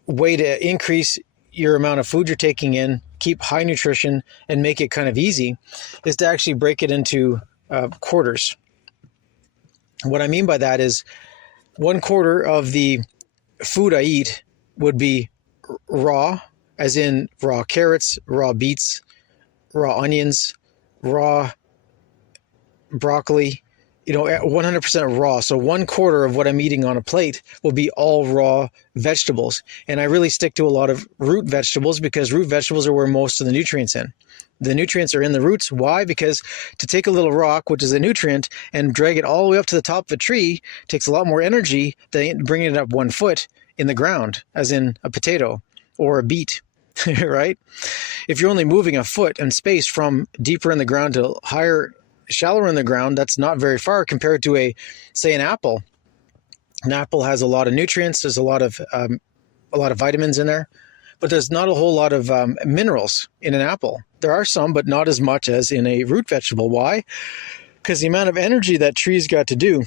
way to increase your amount of food you're taking in, keep high nutrition, and make it kind of easy, is to actually break it into quarters. What I mean by that is 1/4 of the food I eat would be raw, as in raw carrots, raw beets, raw onions, raw broccoli, 100% raw. So 1/4 of what I'm eating on a plate will be all raw vegetables. And I really stick to a lot of root vegetables because root vegetables are where most of the nutrients in. The nutrients are in the roots. Why? Because to take a little rock, which is a nutrient, and drag it all the way up to the top of a tree takes a lot more energy than bringing it up 1 foot in the ground, as in a potato or a beet, right? If you're only moving a foot in space from deeper in the ground to shallower in the ground, that's not very far compared to say an apple. An apple has a lot of nutrients. There's a lot of vitamins in there, but there's not a whole lot of minerals in an apple. There are some, but not as much as in a root vegetable. Why? Because the amount of energy that trees got to do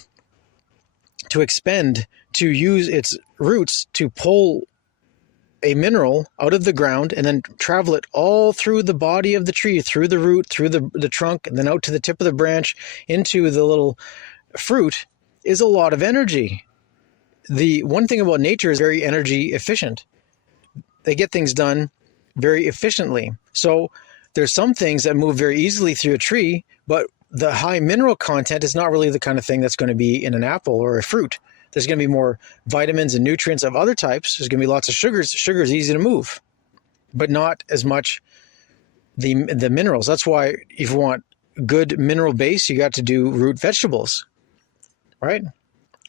to expend to use its roots to pull a mineral out of the ground and then travel it all through the body of the tree, through the root, through the trunk, and then out to the tip of the branch into the little fruit is a lot of energy. The one thing about nature is very energy efficient. They get things done very efficiently. So there's some things that move very easily through a tree, but the high mineral content is not really the kind of thing that's going to be in an apple or a fruit. There's going to be more vitamins and nutrients of other types. There's going to be lots of sugars. Sugar is easy to move, but not as much the minerals. That's why if you want good mineral base, you got to do root vegetables, right?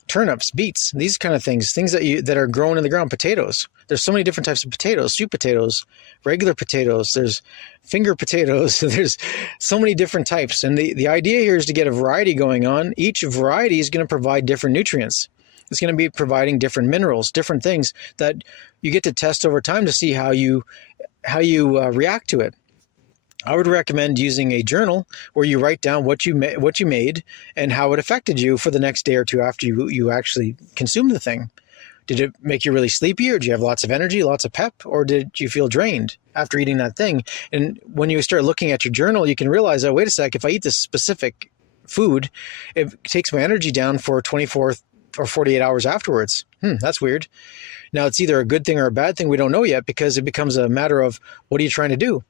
Turnips, beets, these kind of things that are grown in the ground. Potatoes. There's so many different types of potatoes, sweet potatoes, regular potatoes. There's finger potatoes. There's so many different types. And the idea here is to get a variety going on. Each variety is going to provide different nutrients. It's going to be providing different minerals, different things that you get to test over time to see how you react to it. I would recommend using a journal where you write down what you made and how it affected you for the next day or two after you actually consumed the thing. Did it make you really sleepy, or did you have lots of energy, lots of pep, or did you feel drained after eating that thing? And when you start looking at your journal, you can realize, oh, wait a sec, if I eat this specific food, it takes my energy down for 24 or 48 hours afterwards. That's weird. Now, it's either a good thing or a bad thing. We don't know yet because it becomes a matter of what are you trying to do?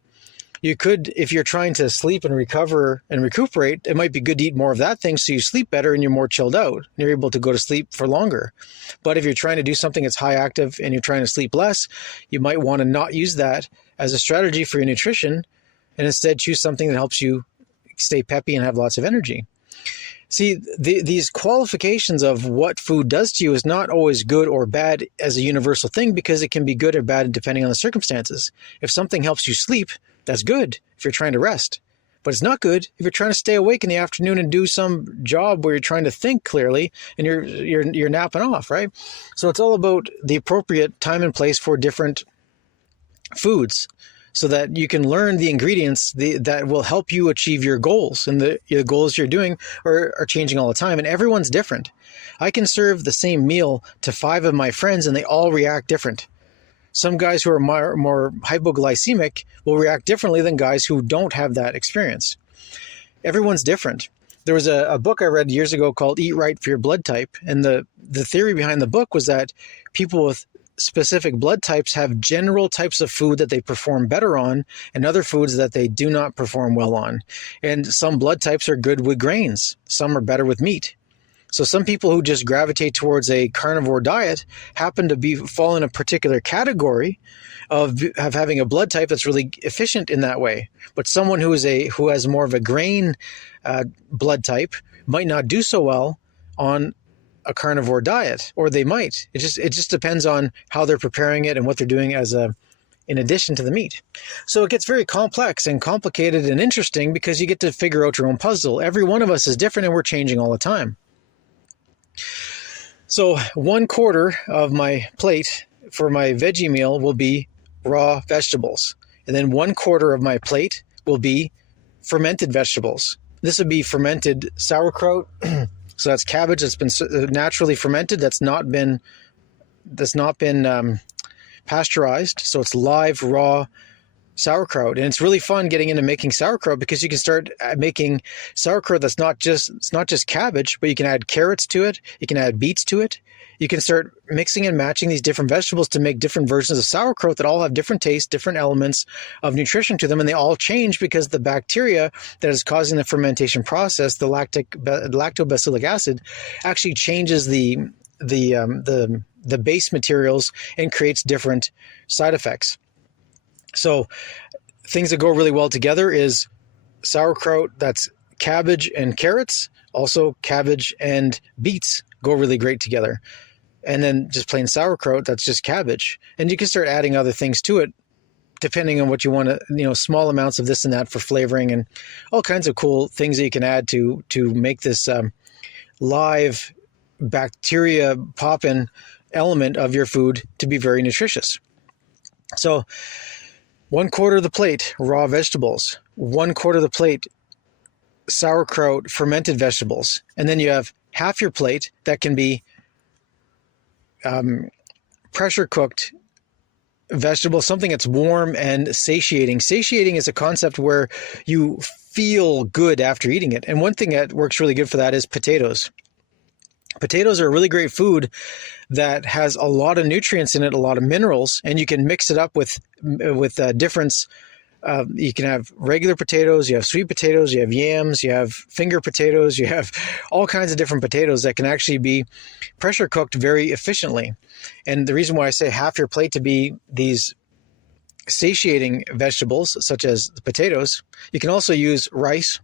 You could, if you're trying to sleep and recover and recuperate, it might be good to eat more of that thing so you sleep better and you're more chilled out. And you're able to go to sleep for longer. But if you're trying to do something that's high active and you're trying to sleep less, you might want to not use that as a strategy for your nutrition and instead choose something that helps you stay peppy and have lots of energy. See, these qualifications of what food does to you is not always good or bad as a universal thing because it can be good or bad depending on the circumstances. If something helps you sleep, that's good if you're trying to rest. But it's not good if you're trying to stay awake in the afternoon and do some job where you're trying to think clearly and you're napping off, right? So it's all about the appropriate time and place for different foods, so that you can learn the ingredients that will help you achieve your goals. And the goals you're doing are changing all the time, and everyone's different. I can serve the same meal to 5 of my friends, and they all react different. Some guys who are more hypoglycemic will react differently than guys who don't have that experience. Everyone's different. There was a book I read years ago called Eat Right for Your Blood Type, and the theory behind the book was that people with specific blood types have general types of food that they perform better on and other foods that they do not perform well on. And some blood types are good with grains. Some are better with meat. So some people who just gravitate towards a carnivore diet happen to fall in a particular category of having a blood type that's really efficient in that way. But someone who has more of a grain blood type might not do so well on a carnivore diet, or they might. It just depends on how they're preparing it and what they're doing in addition to the meat. So it gets very complex and complicated and interesting because you get to figure out your own puzzle. Every one of us is different and we're changing all the time. So 1/4 of my plate for my veggie meal will be raw vegetables. And then 1/4 of my plate will be fermented vegetables. This would be fermented sauerkraut. So that's cabbage that's been naturally fermented, that's not been pasteurized. So it's live, raw sauerkraut. And it's really fun getting into making sauerkraut because you can start making sauerkraut that's it's not just cabbage, but you can add carrots to it. You can add beets to it. You can start mixing and matching these different vegetables to make different versions of sauerkraut that all have different tastes, different elements of nutrition to them, and they all change because the bacteria that is causing the fermentation process, the lactobacillic acid, actually changes the base materials and creates different side effects. So things that go really well together is sauerkraut that's cabbage and carrots. Also, cabbage and beets go really great together. And then just plain sauerkraut, that's just cabbage. And you can start adding other things to it, depending on what you want to, small amounts of this and that for flavoring and all kinds of cool things that you can add to make this live bacteria popping element of your food to be very nutritious. So 1/4 of the plate, raw vegetables, 1/4 of the plate, sauerkraut, fermented vegetables. And then you have half your plate that can be pressure cooked vegetables, something that's warm and satiating. Satiating is a concept where you feel good after eating it. And one thing that works really good for that is potatoes. Potatoes are a really great food that has a lot of nutrients in it, a lot of minerals, and you can mix it up with difference. You can have regular potatoes, you have sweet potatoes, you have yams, you have finger potatoes, you have all kinds of different potatoes that can actually be pressure cooked very efficiently. And the reason why I say half your plate to be these satiating vegetables, such as the potatoes, you can also use rice.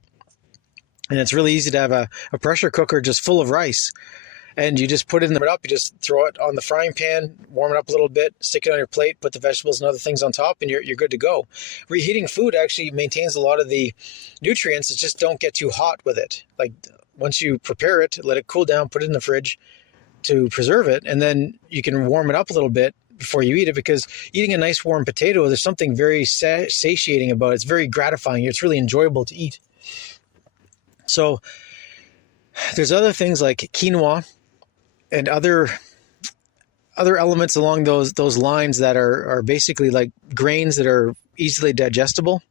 And it's really easy to have a pressure cooker just full of rice. And you just put it up, you just throw it on the frying pan, warm it up a little bit, stick it on your plate, put the vegetables and other things on top, and you're good to go. Reheating food actually maintains a lot of the nutrients. It's just don't get too hot with it. Like once you prepare it, let it cool down, put it in the fridge to preserve it, and then you can warm it up a little bit before you eat it, because eating a nice warm potato, there's something very satiating about it. It's very gratifying. It's really enjoyable to eat. So there's other things like quinoa and other elements along those lines that are basically like grains that are easily digestible.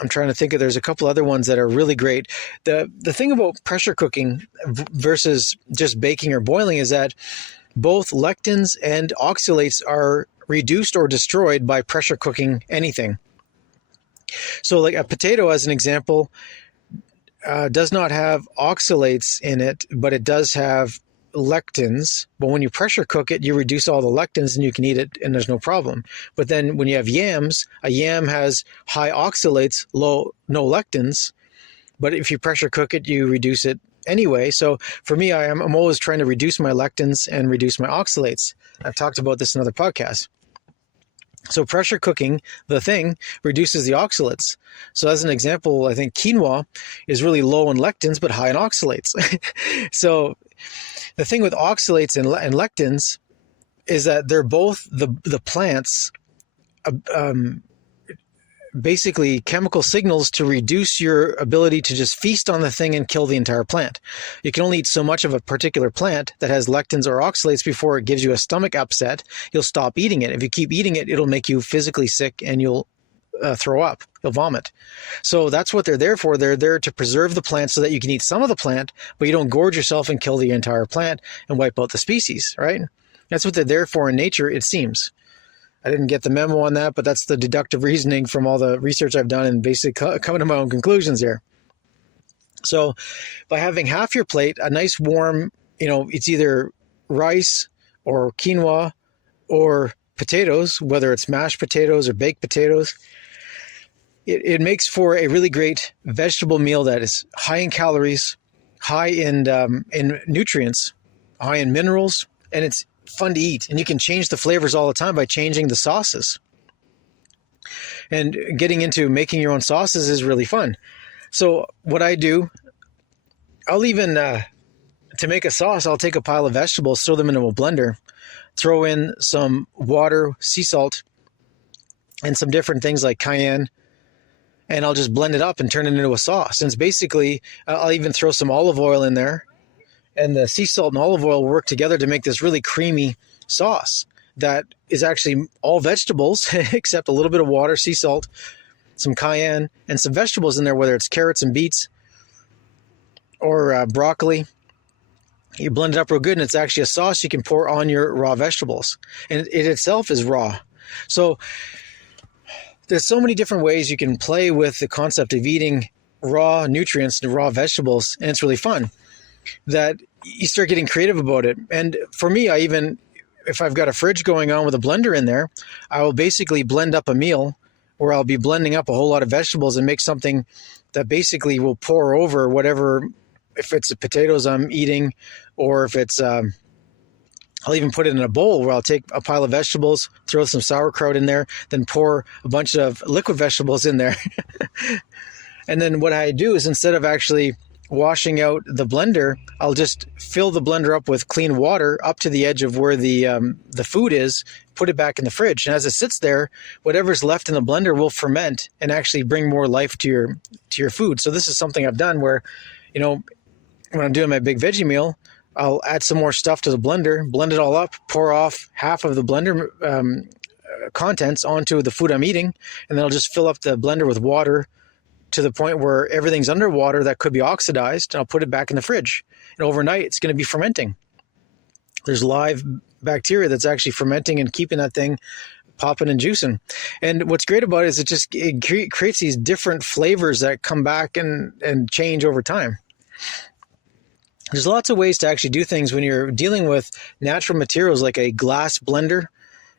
I'm trying to think of, there's a couple other ones that are really great. The thing about pressure cooking versus just baking or boiling is that both lectins and oxalates are reduced or destroyed by pressure cooking anything. So like a potato, as an example, does not have oxalates in it, but it does have lectins. But when you pressure cook it, you reduce all the lectins and you can eat it and there's no problem. But then when you have yams, a yam has high oxalates, no lectins. But if you pressure cook it, you reduce it anyway. So for me, I'm always trying to reduce my lectins and reduce my oxalates. I've talked about this in other podcasts. So pressure cooking, the thing, reduces the oxalates. So as an example, I think quinoa is really low in lectins, but high in oxalates. So the thing with oxalates and lectins is that they're both the plants, basically chemical signals to reduce your ability to just feast on the thing and kill the entire plant. You can only eat so much of a particular plant that has lectins or oxalates before it gives you a stomach upset. You'll stop eating it. If you keep eating it, it'll make you physically sick and you'll throw up. You'll vomit. So that's what they're there for. They're there to preserve the plant so that you can eat some of the plant, but you don't gorge yourself and kill the entire plant and wipe out the species, right? That's what they're there for in nature, it seems. I didn't get the memo on that, but that's the deductive reasoning from all the research I've done and basically coming to my own conclusions here. So by having half your plate, a nice warm, it's either rice or quinoa or potatoes, whether it's mashed potatoes or baked potatoes, it makes for a really great vegetable meal that is high in calories, high in nutrients, high in minerals, and it's fun to eat. And you can change the flavors all the time by changing the sauces. And getting into making your own sauces is really fun. So what I do, I'll even, to make a sauce, I'll take a pile of vegetables, throw them into a blender, throw in some water, sea salt, and some different things like cayenne, and I'll just blend it up and turn it into a sauce. And it's basically, I'll even throw some olive oil in there, and the sea salt and olive oil work together to make this really creamy sauce that is actually all vegetables except a little bit of water, sea salt, some cayenne, and some vegetables in there, whether it's carrots and beets or broccoli. You blend it up real good, and it's actually a sauce you can pour on your raw vegetables. And it itself is raw. So there's so many different ways you can play with the concept of eating raw nutrients and raw vegetables, and it's really fun that you start getting creative about it. And for me, if I've got a fridge going on with a blender in there, I will basically blend up a meal where I'll be blending up a whole lot of vegetables and make something that basically will pour over whatever, if it's the potatoes I'm eating, or if it's, I'll even put it in a bowl where I'll take a pile of vegetables, throw some sauerkraut in there, then pour a bunch of liquid vegetables in there. And then what I do is, instead of actually washing out the blender, I'll just fill the blender up with clean water up to the edge of where the food is, put it back in the fridge. And as it sits there, whatever's left in the blender will ferment and actually bring more life to your food. So this is something I've done where, when I'm doing my big veggie meal, I'll add some more stuff to the blender, blend it all up, pour off half of the blender contents onto the food I'm eating, and then I'll just fill up the blender with water to the point where everything's underwater that could be oxidized, and I'll put it back in the fridge. And overnight, it's going to be fermenting. There's live bacteria that's actually fermenting and keeping that thing popping and juicing. And what's great about it is it creates these different flavors that come back and change over time. There's lots of ways to actually do things when you're dealing with natural materials like a glass blender,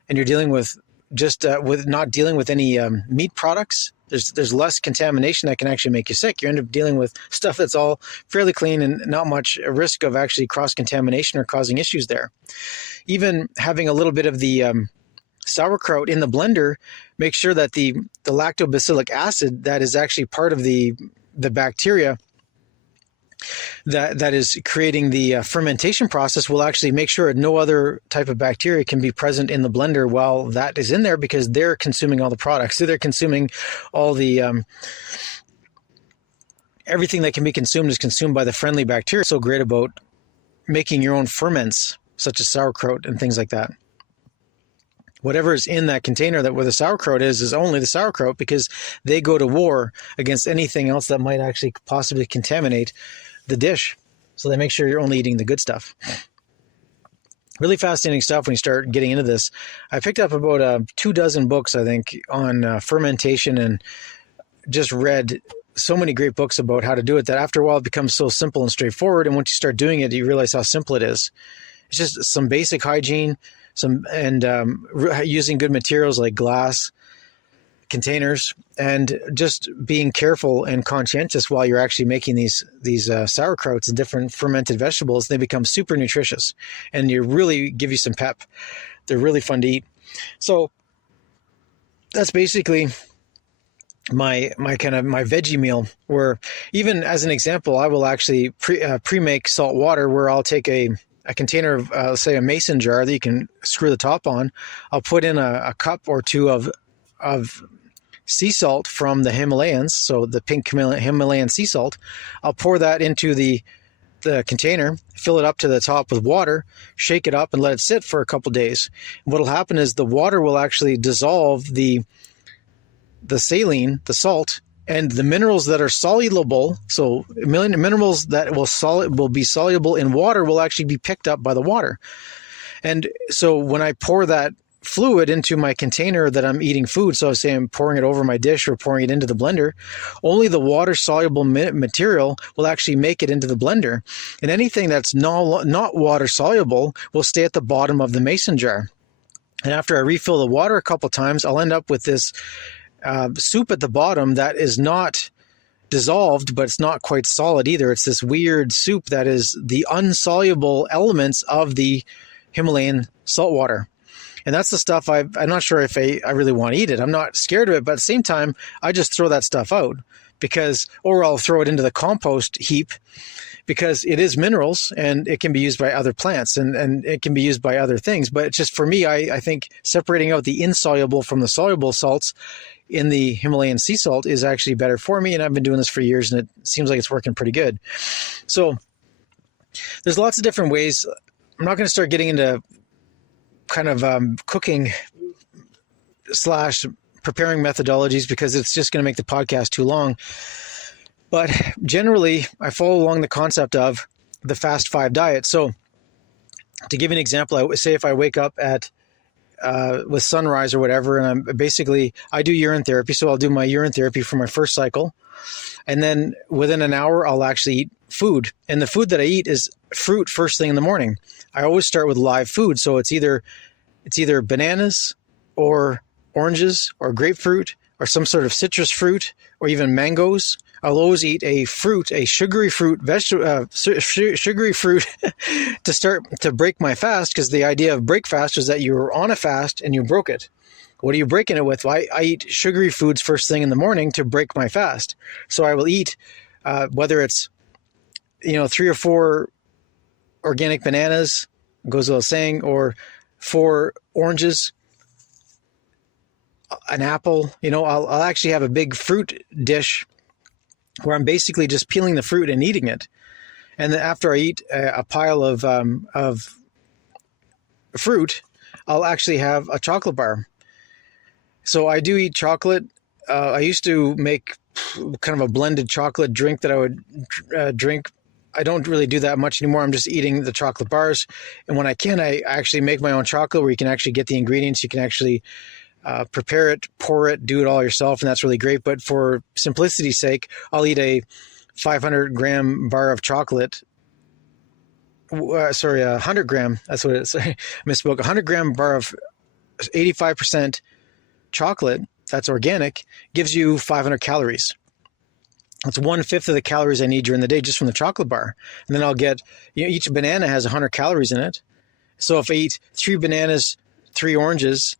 and you're dealing with with not dealing with any meat products. There's less contamination that can actually make you sick. You end up dealing with stuff that's all fairly clean and not much risk of actually cross-contamination or causing issues there. Even having a little bit of the sauerkraut in the blender, make sure that the lactobacillic acid that is actually part of the bacteria that is creating the fermentation process will actually make sure no other type of bacteria can be present in the blender while that is in there, because they're consuming all the products. So they're consuming all the everything that can be consumed is consumed by the friendly bacteria. So great about making your own ferments, such as sauerkraut and things like that. Whatever is in that container where the sauerkraut is only the sauerkraut, because they go to war against anything else that might actually possibly contaminate the dish. So they make sure you're only eating the good stuff. Really fascinating stuff when you start getting into this. I picked up about 24 books, I think, on fermentation, and just read so many great books about how to do it that after a while it becomes so simple and straightforward. And once you start doing it, you realize how simple it is. It's just some basic hygiene, using good materials like glass containers, and just being careful and conscientious while you're actually making these sauerkrauts and different fermented vegetables. They become super nutritious, and you really give you some pep. They're really fun to eat. So that's basically my veggie meal, where even as an example, I will actually pre-make salt water, where I'll take a container of, say, a mason jar that you can screw the top on. I'll put in a cup or two of sea salt from the Himalayas, so the pink Himalayan sea salt. I'll pour that into the container, fill it up to the top with water, shake it up, and let it sit for a couple days. What will happen is the water will actually dissolve the saline, the salt, and the minerals that are soluble, so minerals that will be soluble in water, will actually be picked up by the water. And so when I pour that fluid into my container that I'm eating food, so say I'm pouring it over my dish or pouring it into the blender, only the water soluble material will actually make it into the blender, and anything that's not water soluble will stay at the bottom of the mason jar. And after I refill the water a couple times, I'll end up with this soup at the bottom that is not dissolved, but it's not quite solid either. It's this weird soup that is the unsoluble elements of the Himalayan salt water. And that's the stuff I'm not sure if I really want to eat it. I'm not scared of it, but at the same time, I just throw that stuff out, or I'll throw it into the compost heap, because it is minerals and it can be used by other plants and it can be used by other things. But it's just, for me, I think separating out the insoluble from the soluble salts in the Himalayan sea salt is actually better for me. And I've been doing this for years, and it seems like it's working pretty good. So there's lots of different ways. I'm not going to start getting into kind of cooking slash preparing methodologies because it's just going to make the podcast too long. But generally, I follow along the concept of the Fast 5 diet. So to give you an example, I would say if I wake up at with sunrise or whatever, and I do urine therapy. So I'll do my urine therapy for my first cycle. And then within an hour, I'll actually eat food. And the food that I eat is fruit first thing in the morning. I always start with live food. So it's either bananas or oranges or grapefruit or some sort of citrus fruit or even mangoes. I'll always eat a fruit, a sugary fruit, sugary fruit to break my fast, because the idea of break fast is that you're on a fast and you broke it. What are you breaking it with? Well, I eat sugary foods first thing in the morning to break my fast. So I will eat, whether it's, 3 or 4 organic bananas, goes without saying, or 4 oranges, an apple. I'll actually have a big fruit dish where I'm basically just peeling the fruit and eating it. And then after I eat a pile of fruit, I'll actually have a chocolate bar. So I do eat chocolate. I used to make kind of a blended chocolate drink that I would drink. I don't really do that much anymore. I'm just eating the chocolate bars. And when I can, I actually make my own chocolate where you can actually get the ingredients. You can actually prepare it, pour it, do it all yourself, and that's really great. But for simplicity's sake, I'll eat a 500-gram bar of chocolate. 100 gram. That's what it is. I misspoke. 100-gram bar of 85% chocolate, that's organic, gives you 500 calories. That's 1/5 of the calories I need during the day just from the chocolate bar. And then I'll get, each banana has 100 calories in it. So if I eat 3 bananas, 3 oranges,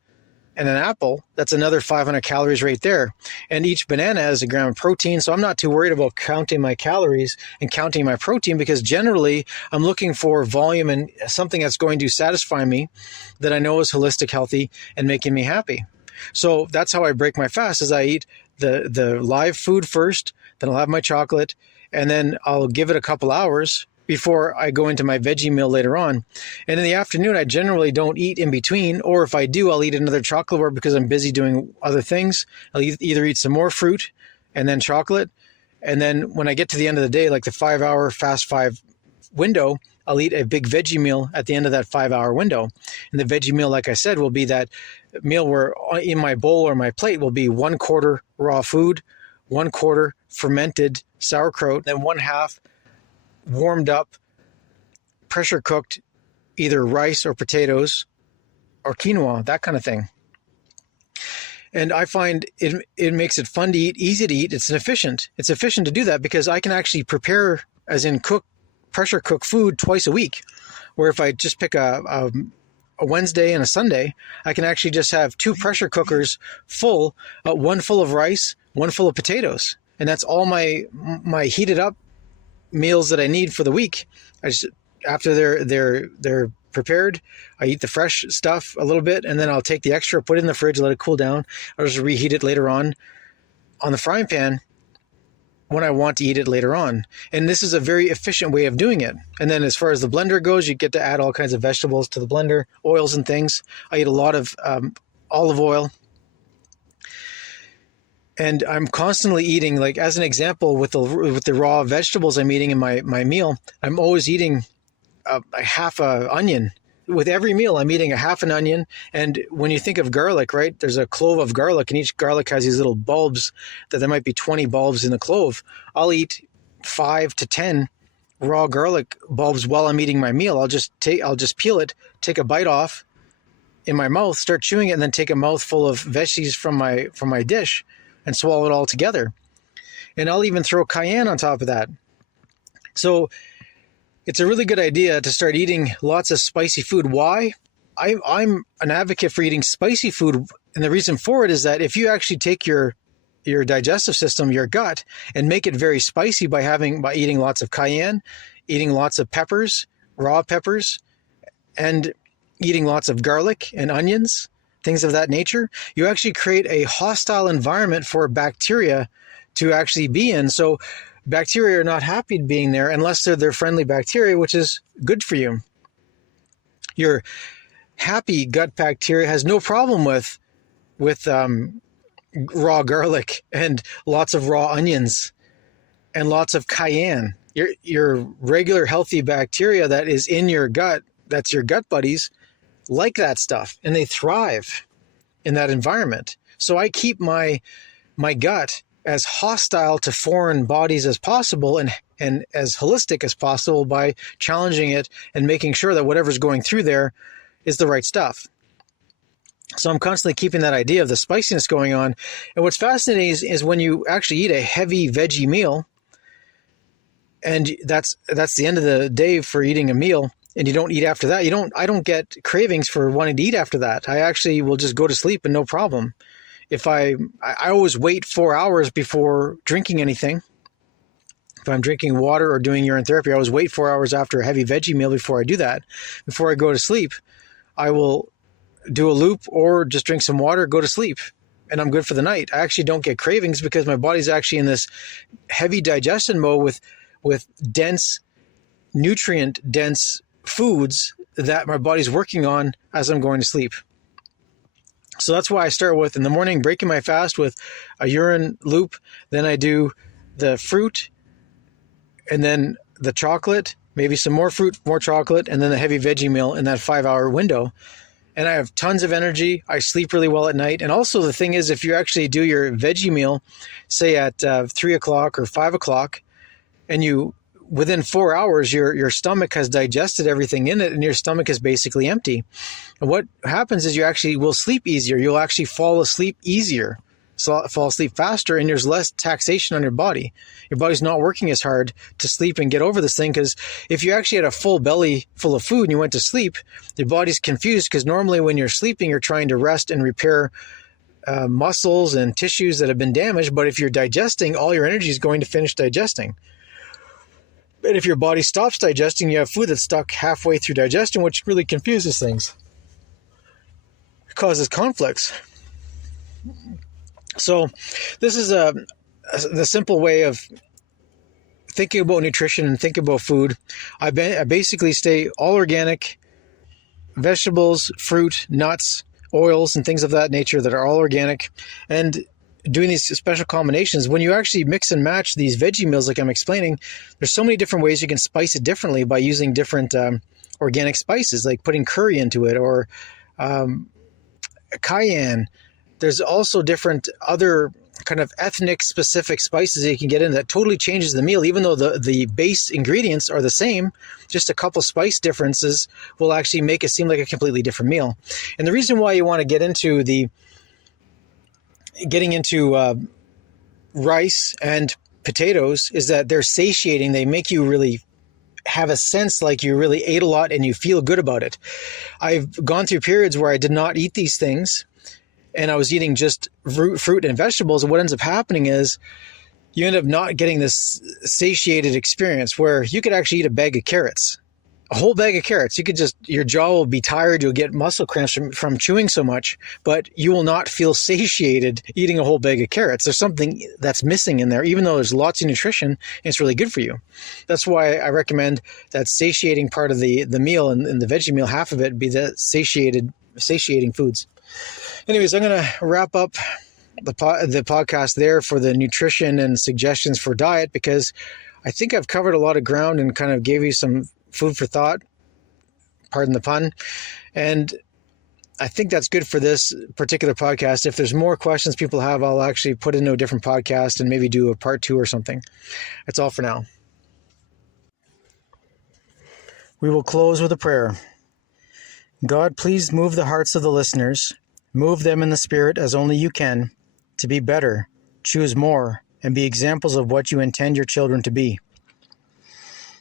and an apple, that's another 500 calories right there. And each banana has a gram of protein. So I'm not too worried about counting my calories and counting my protein, because generally I'm looking for volume and something that's going to satisfy me, that I know is holistic, healthy, and making me happy. So that's how I break my fast, is I eat the live food first, then I'll have my chocolate, and then I'll give it a couple hours before I go into my veggie meal later on. And in the afternoon, I generally don't eat in between, or if I do, I'll eat another chocolate bar because I'm busy doing other things. I'll either eat some more fruit and then chocolate. And then when I get to the end of the day, like the 5-hour Fast 5 window, I'll eat a big veggie meal at the end of that 5-hour window. And the veggie meal, like I said, will be that meal where in my bowl or my plate will be 1/4 raw food, 1/4 fermented sauerkraut, then 1/2 warmed up, pressure cooked, either rice or potatoes or quinoa, that kind of thing. And I find it makes it fun to eat, easy to eat. It's efficient. It's efficient to do that because I can actually prepare, as in pressure cook food twice a week. Where if I just pick a Wednesday and a Sunday, I can actually just have 2 pressure cookers full, one full of rice, one full of potatoes. And that's all my heated up meals that I need for the week. After they're prepared, I eat the fresh stuff a little bit, and then I'll take the extra, put it in the fridge, let it cool down. I'll just reheat it later on the frying pan when I want to eat it later on. And this is a very efficient way of doing it. And then as far as the blender goes, you get to add all kinds of vegetables to the blender, oils and things. I eat a lot of olive oil. And I'm constantly eating, like as an example, with the raw vegetables I'm eating in my meal, I'm always eating a half a onion. With every meal, I'm eating a half an onion. And when you think of garlic, right, there's a clove of garlic, and each garlic has these little bulbs that there might be 20 bulbs in the clove. I'll eat 5 to 10 raw garlic bulbs while I'm eating my meal. I'll just peel it, take a bite off in my mouth, start chewing it, and then take a mouthful of veggies from my dish and swallow it all together. And I'll even throw cayenne on top of that. So it's a really good idea to start eating lots of spicy food. Why? I'm an advocate for eating spicy food. And the reason for it is that if you actually take your digestive system, your gut, and make it very spicy by eating lots of cayenne, eating lots of peppers, raw peppers, and eating lots of garlic and onions, things of that nature, you actually create a hostile environment for bacteria to actually be in. So bacteria are not happy being there unless they're friendly bacteria, which is good for you. happy gut bacteria has no problem with raw garlic and lots of raw onions and lots of cayenne. Your regular healthy bacteria that is in your gut, that's your gut buddies, like that stuff, and they thrive in that environment. So I keep my gut as hostile to foreign bodies as possible and as holistic as possible by challenging it and making sure that whatever's going through there is the right stuff. So I'm constantly keeping that idea of the spiciness going on. And what's fascinating is when you actually eat a heavy veggie meal, and that's the end of the day for eating a meal, and you don't eat after that, I don't get cravings for wanting to eat after that. I actually will just go to sleep and no problem. If I always wait 4 hours before drinking anything. If I'm drinking water or doing urine therapy, I always wait 4 hours after a heavy veggie meal before I do that. Before I go to sleep, I will do a loop or just drink some water, go to sleep, and I'm good for the night. I actually don't get cravings because my body's actually in this heavy digestion mode with dense, nutrient-dense foods that my body's working on as I'm going to sleep. So that's why I start with, in the morning, breaking my fast with a urine loop. Then I do the fruit, and then the chocolate, maybe some more fruit, more chocolate, and then the heavy veggie meal in that 5-hour window. And I have tons of energy. I sleep really well at night. And also the thing is, if you actually do your veggie meal, say at 3 o'clock or 5 o'clock, and within 4 hours, your stomach has digested everything in it and your stomach is basically empty. And what happens is you actually will sleep easier. You'll actually fall asleep easier, fall asleep faster, and there's less taxation on your body. Your body's not working as hard to sleep and get over this thing, because if you actually had a full belly full of food and you went to sleep, your body's confused, because normally when you're sleeping, you're trying to rest and repair muscles and tissues that have been damaged. But if you're digesting, all your energy is going to finish digesting. But if your body stops digesting, you have food that's stuck halfway through digestion, which really confuses things. It causes conflicts. So this is the simple way of thinking about nutrition and thinking about food. I basically stay all organic, vegetables, fruit, nuts, oils, and things of that nature that are all organic, and doing these special combinations. When you actually mix and match these veggie meals, like I'm explaining, there's so many different ways you can spice it differently by using different organic spices, like putting curry into it or cayenne. There's also different other kind of ethnic specific spices that you can get in that totally changes the meal. Even though the base ingredients are the same, just a couple spice differences will actually make it seem like a completely different meal. And the reason why you want to getting into rice and potatoes is that they're satiating. They make you really have a sense like you really ate a lot and you feel good about it. I've gone through periods where I did not eat these things, and I was eating just fruit and vegetables. And what ends up happening is you end up not getting this satiated experience where you could actually eat a bag of carrots, a whole bag of carrots. Your jaw will be tired. You'll get muscle cramps from chewing so much, but you will not feel satiated eating a whole bag of carrots. There's something that's missing in there, even though there's lots of nutrition and it's really good for you. That's why I recommend that satiating part of the meal, and the veggie meal, half of it be the satiating foods. Anyways, I'm going to wrap up the podcast there for the nutrition and suggestions for diet, because I think I've covered a lot of ground and kind of gave you some food for thought, pardon the pun. And I think that's good for this particular podcast. If there's more questions people have, I'll actually put into a different podcast and maybe do a part 2 or something. That's all for now. We will close with a prayer. God, please move the hearts of the listeners. Move them in the spirit as only you can, to be better, choose more, and be examples of what you intend your children to be.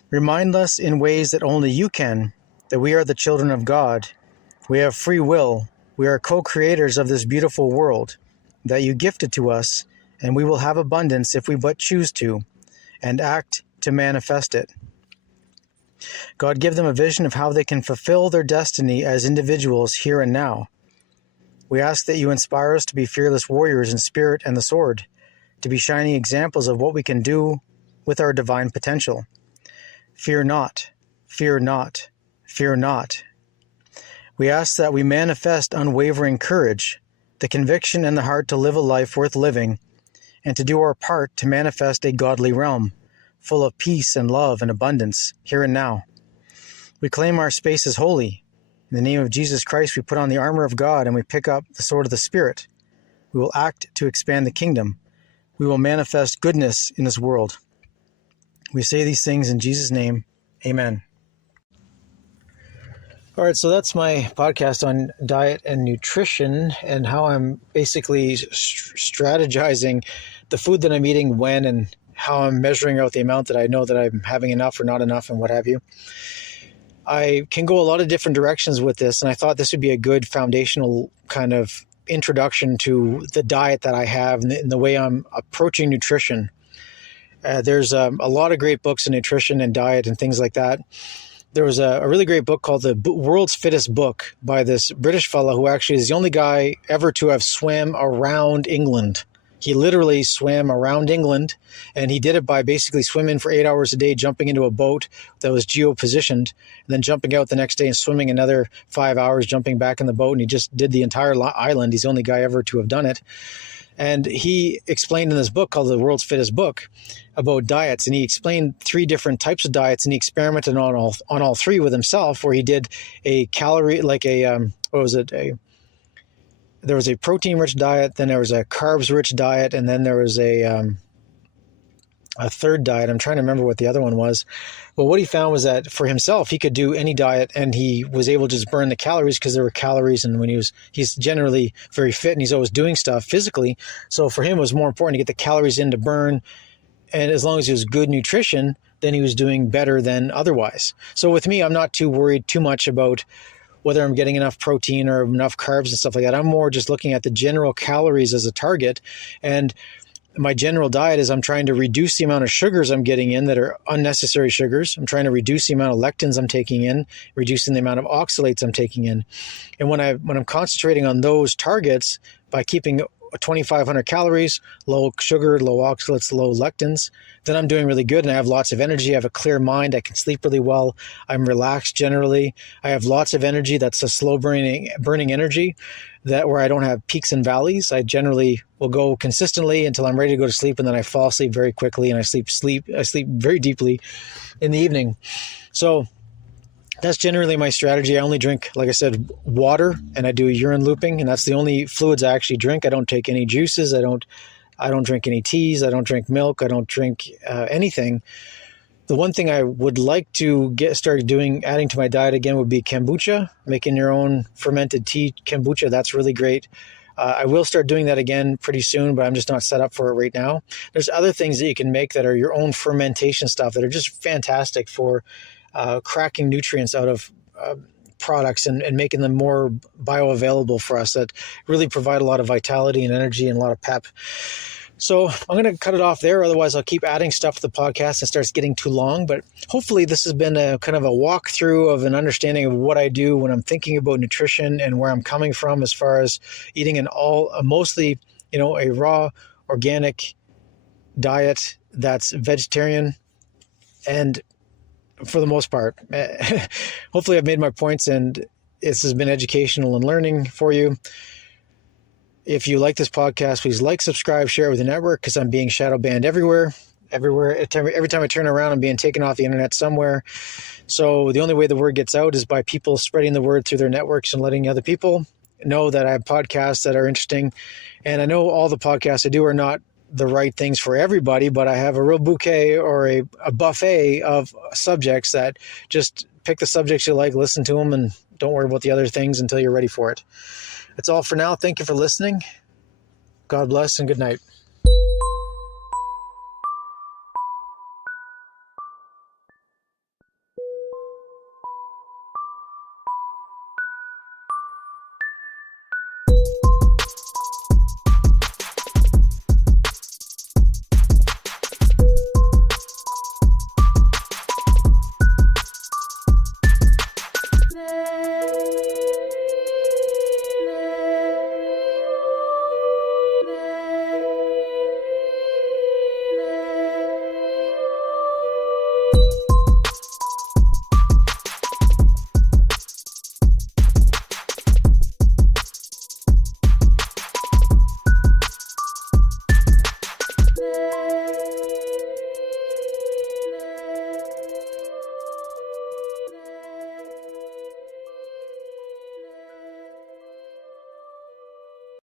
Remind us in ways that only you can that we are the children of God. We have free will. We are co-creators of this beautiful world that you gifted to us, and we will have abundance if we but choose to, and act to manifest it. God, give them a vision of how they can fulfill their destiny as individuals here and now. We ask that you inspire us to be fearless warriors in spirit and the sword, to be shining examples of what we can do with our divine potential. Fear not, fear not, fear not. We ask that we manifest unwavering courage, the conviction in the heart to live a life worth living, and to do our part to manifest a godly realm, full of peace and love and abundance, here and now. We claim our space as holy. In the name of Jesus Christ, we put on the armor of God and we pick up the sword of the Spirit. We will act to expand the kingdom. We will manifest goodness in this world. We say these things in Jesus' name. Amen. All right, so that's my podcast on diet and nutrition and how I'm basically strategizing the food that I'm eating when and how I'm measuring out the amount that I know that I'm having enough or not enough and what have you. I can go a lot of different directions with this, and I thought this would be a good foundational kind of introduction to the diet that I have and the way I'm approaching nutrition. There's a lot of great books on nutrition and diet and things like that. There was a really great book called The World's Fittest Book by this British fellow who actually is the only guy ever to have swam around England. He literally swam around England, and he did it by basically swimming for 8 hours a day, jumping into a boat that was geo-positioned, and then jumping out the next day and swimming another 5 hours, jumping back in the boat, and he just did the entire island. He's the only guy ever to have done it. And he explained in this book called The World's Fittest Book about diets, and he explained 3 different types of diets, and he experimented on all 3 with himself, where he did a calorie, like there was a protein-rich diet, then there was a carbs-rich diet, and then there was a third diet. I'm trying to remember what the other one was. But what he found was that for himself, he could do any diet, and he was able to just burn the calories because there were calories. And when he's generally very fit, and he's always doing stuff physically. So for him, it was more important to get the calories in to burn. And as long as it was good nutrition, then he was doing better than otherwise. So with me, I'm not too worried too much about whether I'm getting enough protein or enough carbs and stuff like that. I'm more just looking at the general calories as a target. And my general diet is I'm trying to reduce the amount of sugars I'm getting in that are unnecessary sugars. I'm trying to reduce the amount of lectins I'm taking in, reducing the amount of oxalates I'm taking in. And when I'm concentrating on those targets by keeping 2,500 calories, low sugar, low oxalates, low lectins, then I'm doing really good and I have lots of energy. I have a clear mind. I can sleep really well. I'm relaxed generally. I have lots of energy. That's a slow burning energy where I don't have peaks and valleys. I generally will go consistently until I'm ready to go to sleep, and then I fall asleep very quickly and I sleep very deeply in the evening. So that's generally my strategy. I only drink, like I said, water, and I do urine looping, and that's the only fluids I actually drink. I don't take any juices. I don't drink any teas. I don't drink milk. I don't drink anything. The one thing I would like to start adding to my diet again would be kombucha, making your own fermented tea kombucha. That's really great. I will start doing that again pretty soon, but I'm just not set up for it right now. There's other things that you can make that are your own fermentation stuff that are just fantastic for cracking nutrients out of products and making them more bioavailable for us, that really provide a lot of vitality and energy and a lot of pep. So I'm going to cut it off there. Otherwise, I'll keep adding stuff to the podcast and it starts getting too long. But hopefully this has been a kind of a walkthrough of an understanding of what I do when I'm thinking about nutrition and where I'm coming from as far as eating mostly, a raw, organic diet that's vegetarian. And for the most part, hopefully I've made my points and this has been educational and learning for you. If you like this podcast, please like, subscribe, share it with the network, because I'm being shadow banned everywhere. Every time I turn around, I'm being taken off the internet somewhere. So the only way the word gets out is by people spreading the word through their networks and letting other people know that I have podcasts that are interesting. And I know all the podcasts I do are not the right things for everybody, but I have a real bouquet or a buffet of subjects that just pick the subjects you like, listen to them, and don't worry about the other things until you're ready for it. That's all for now. Thank you for listening. God bless and good night.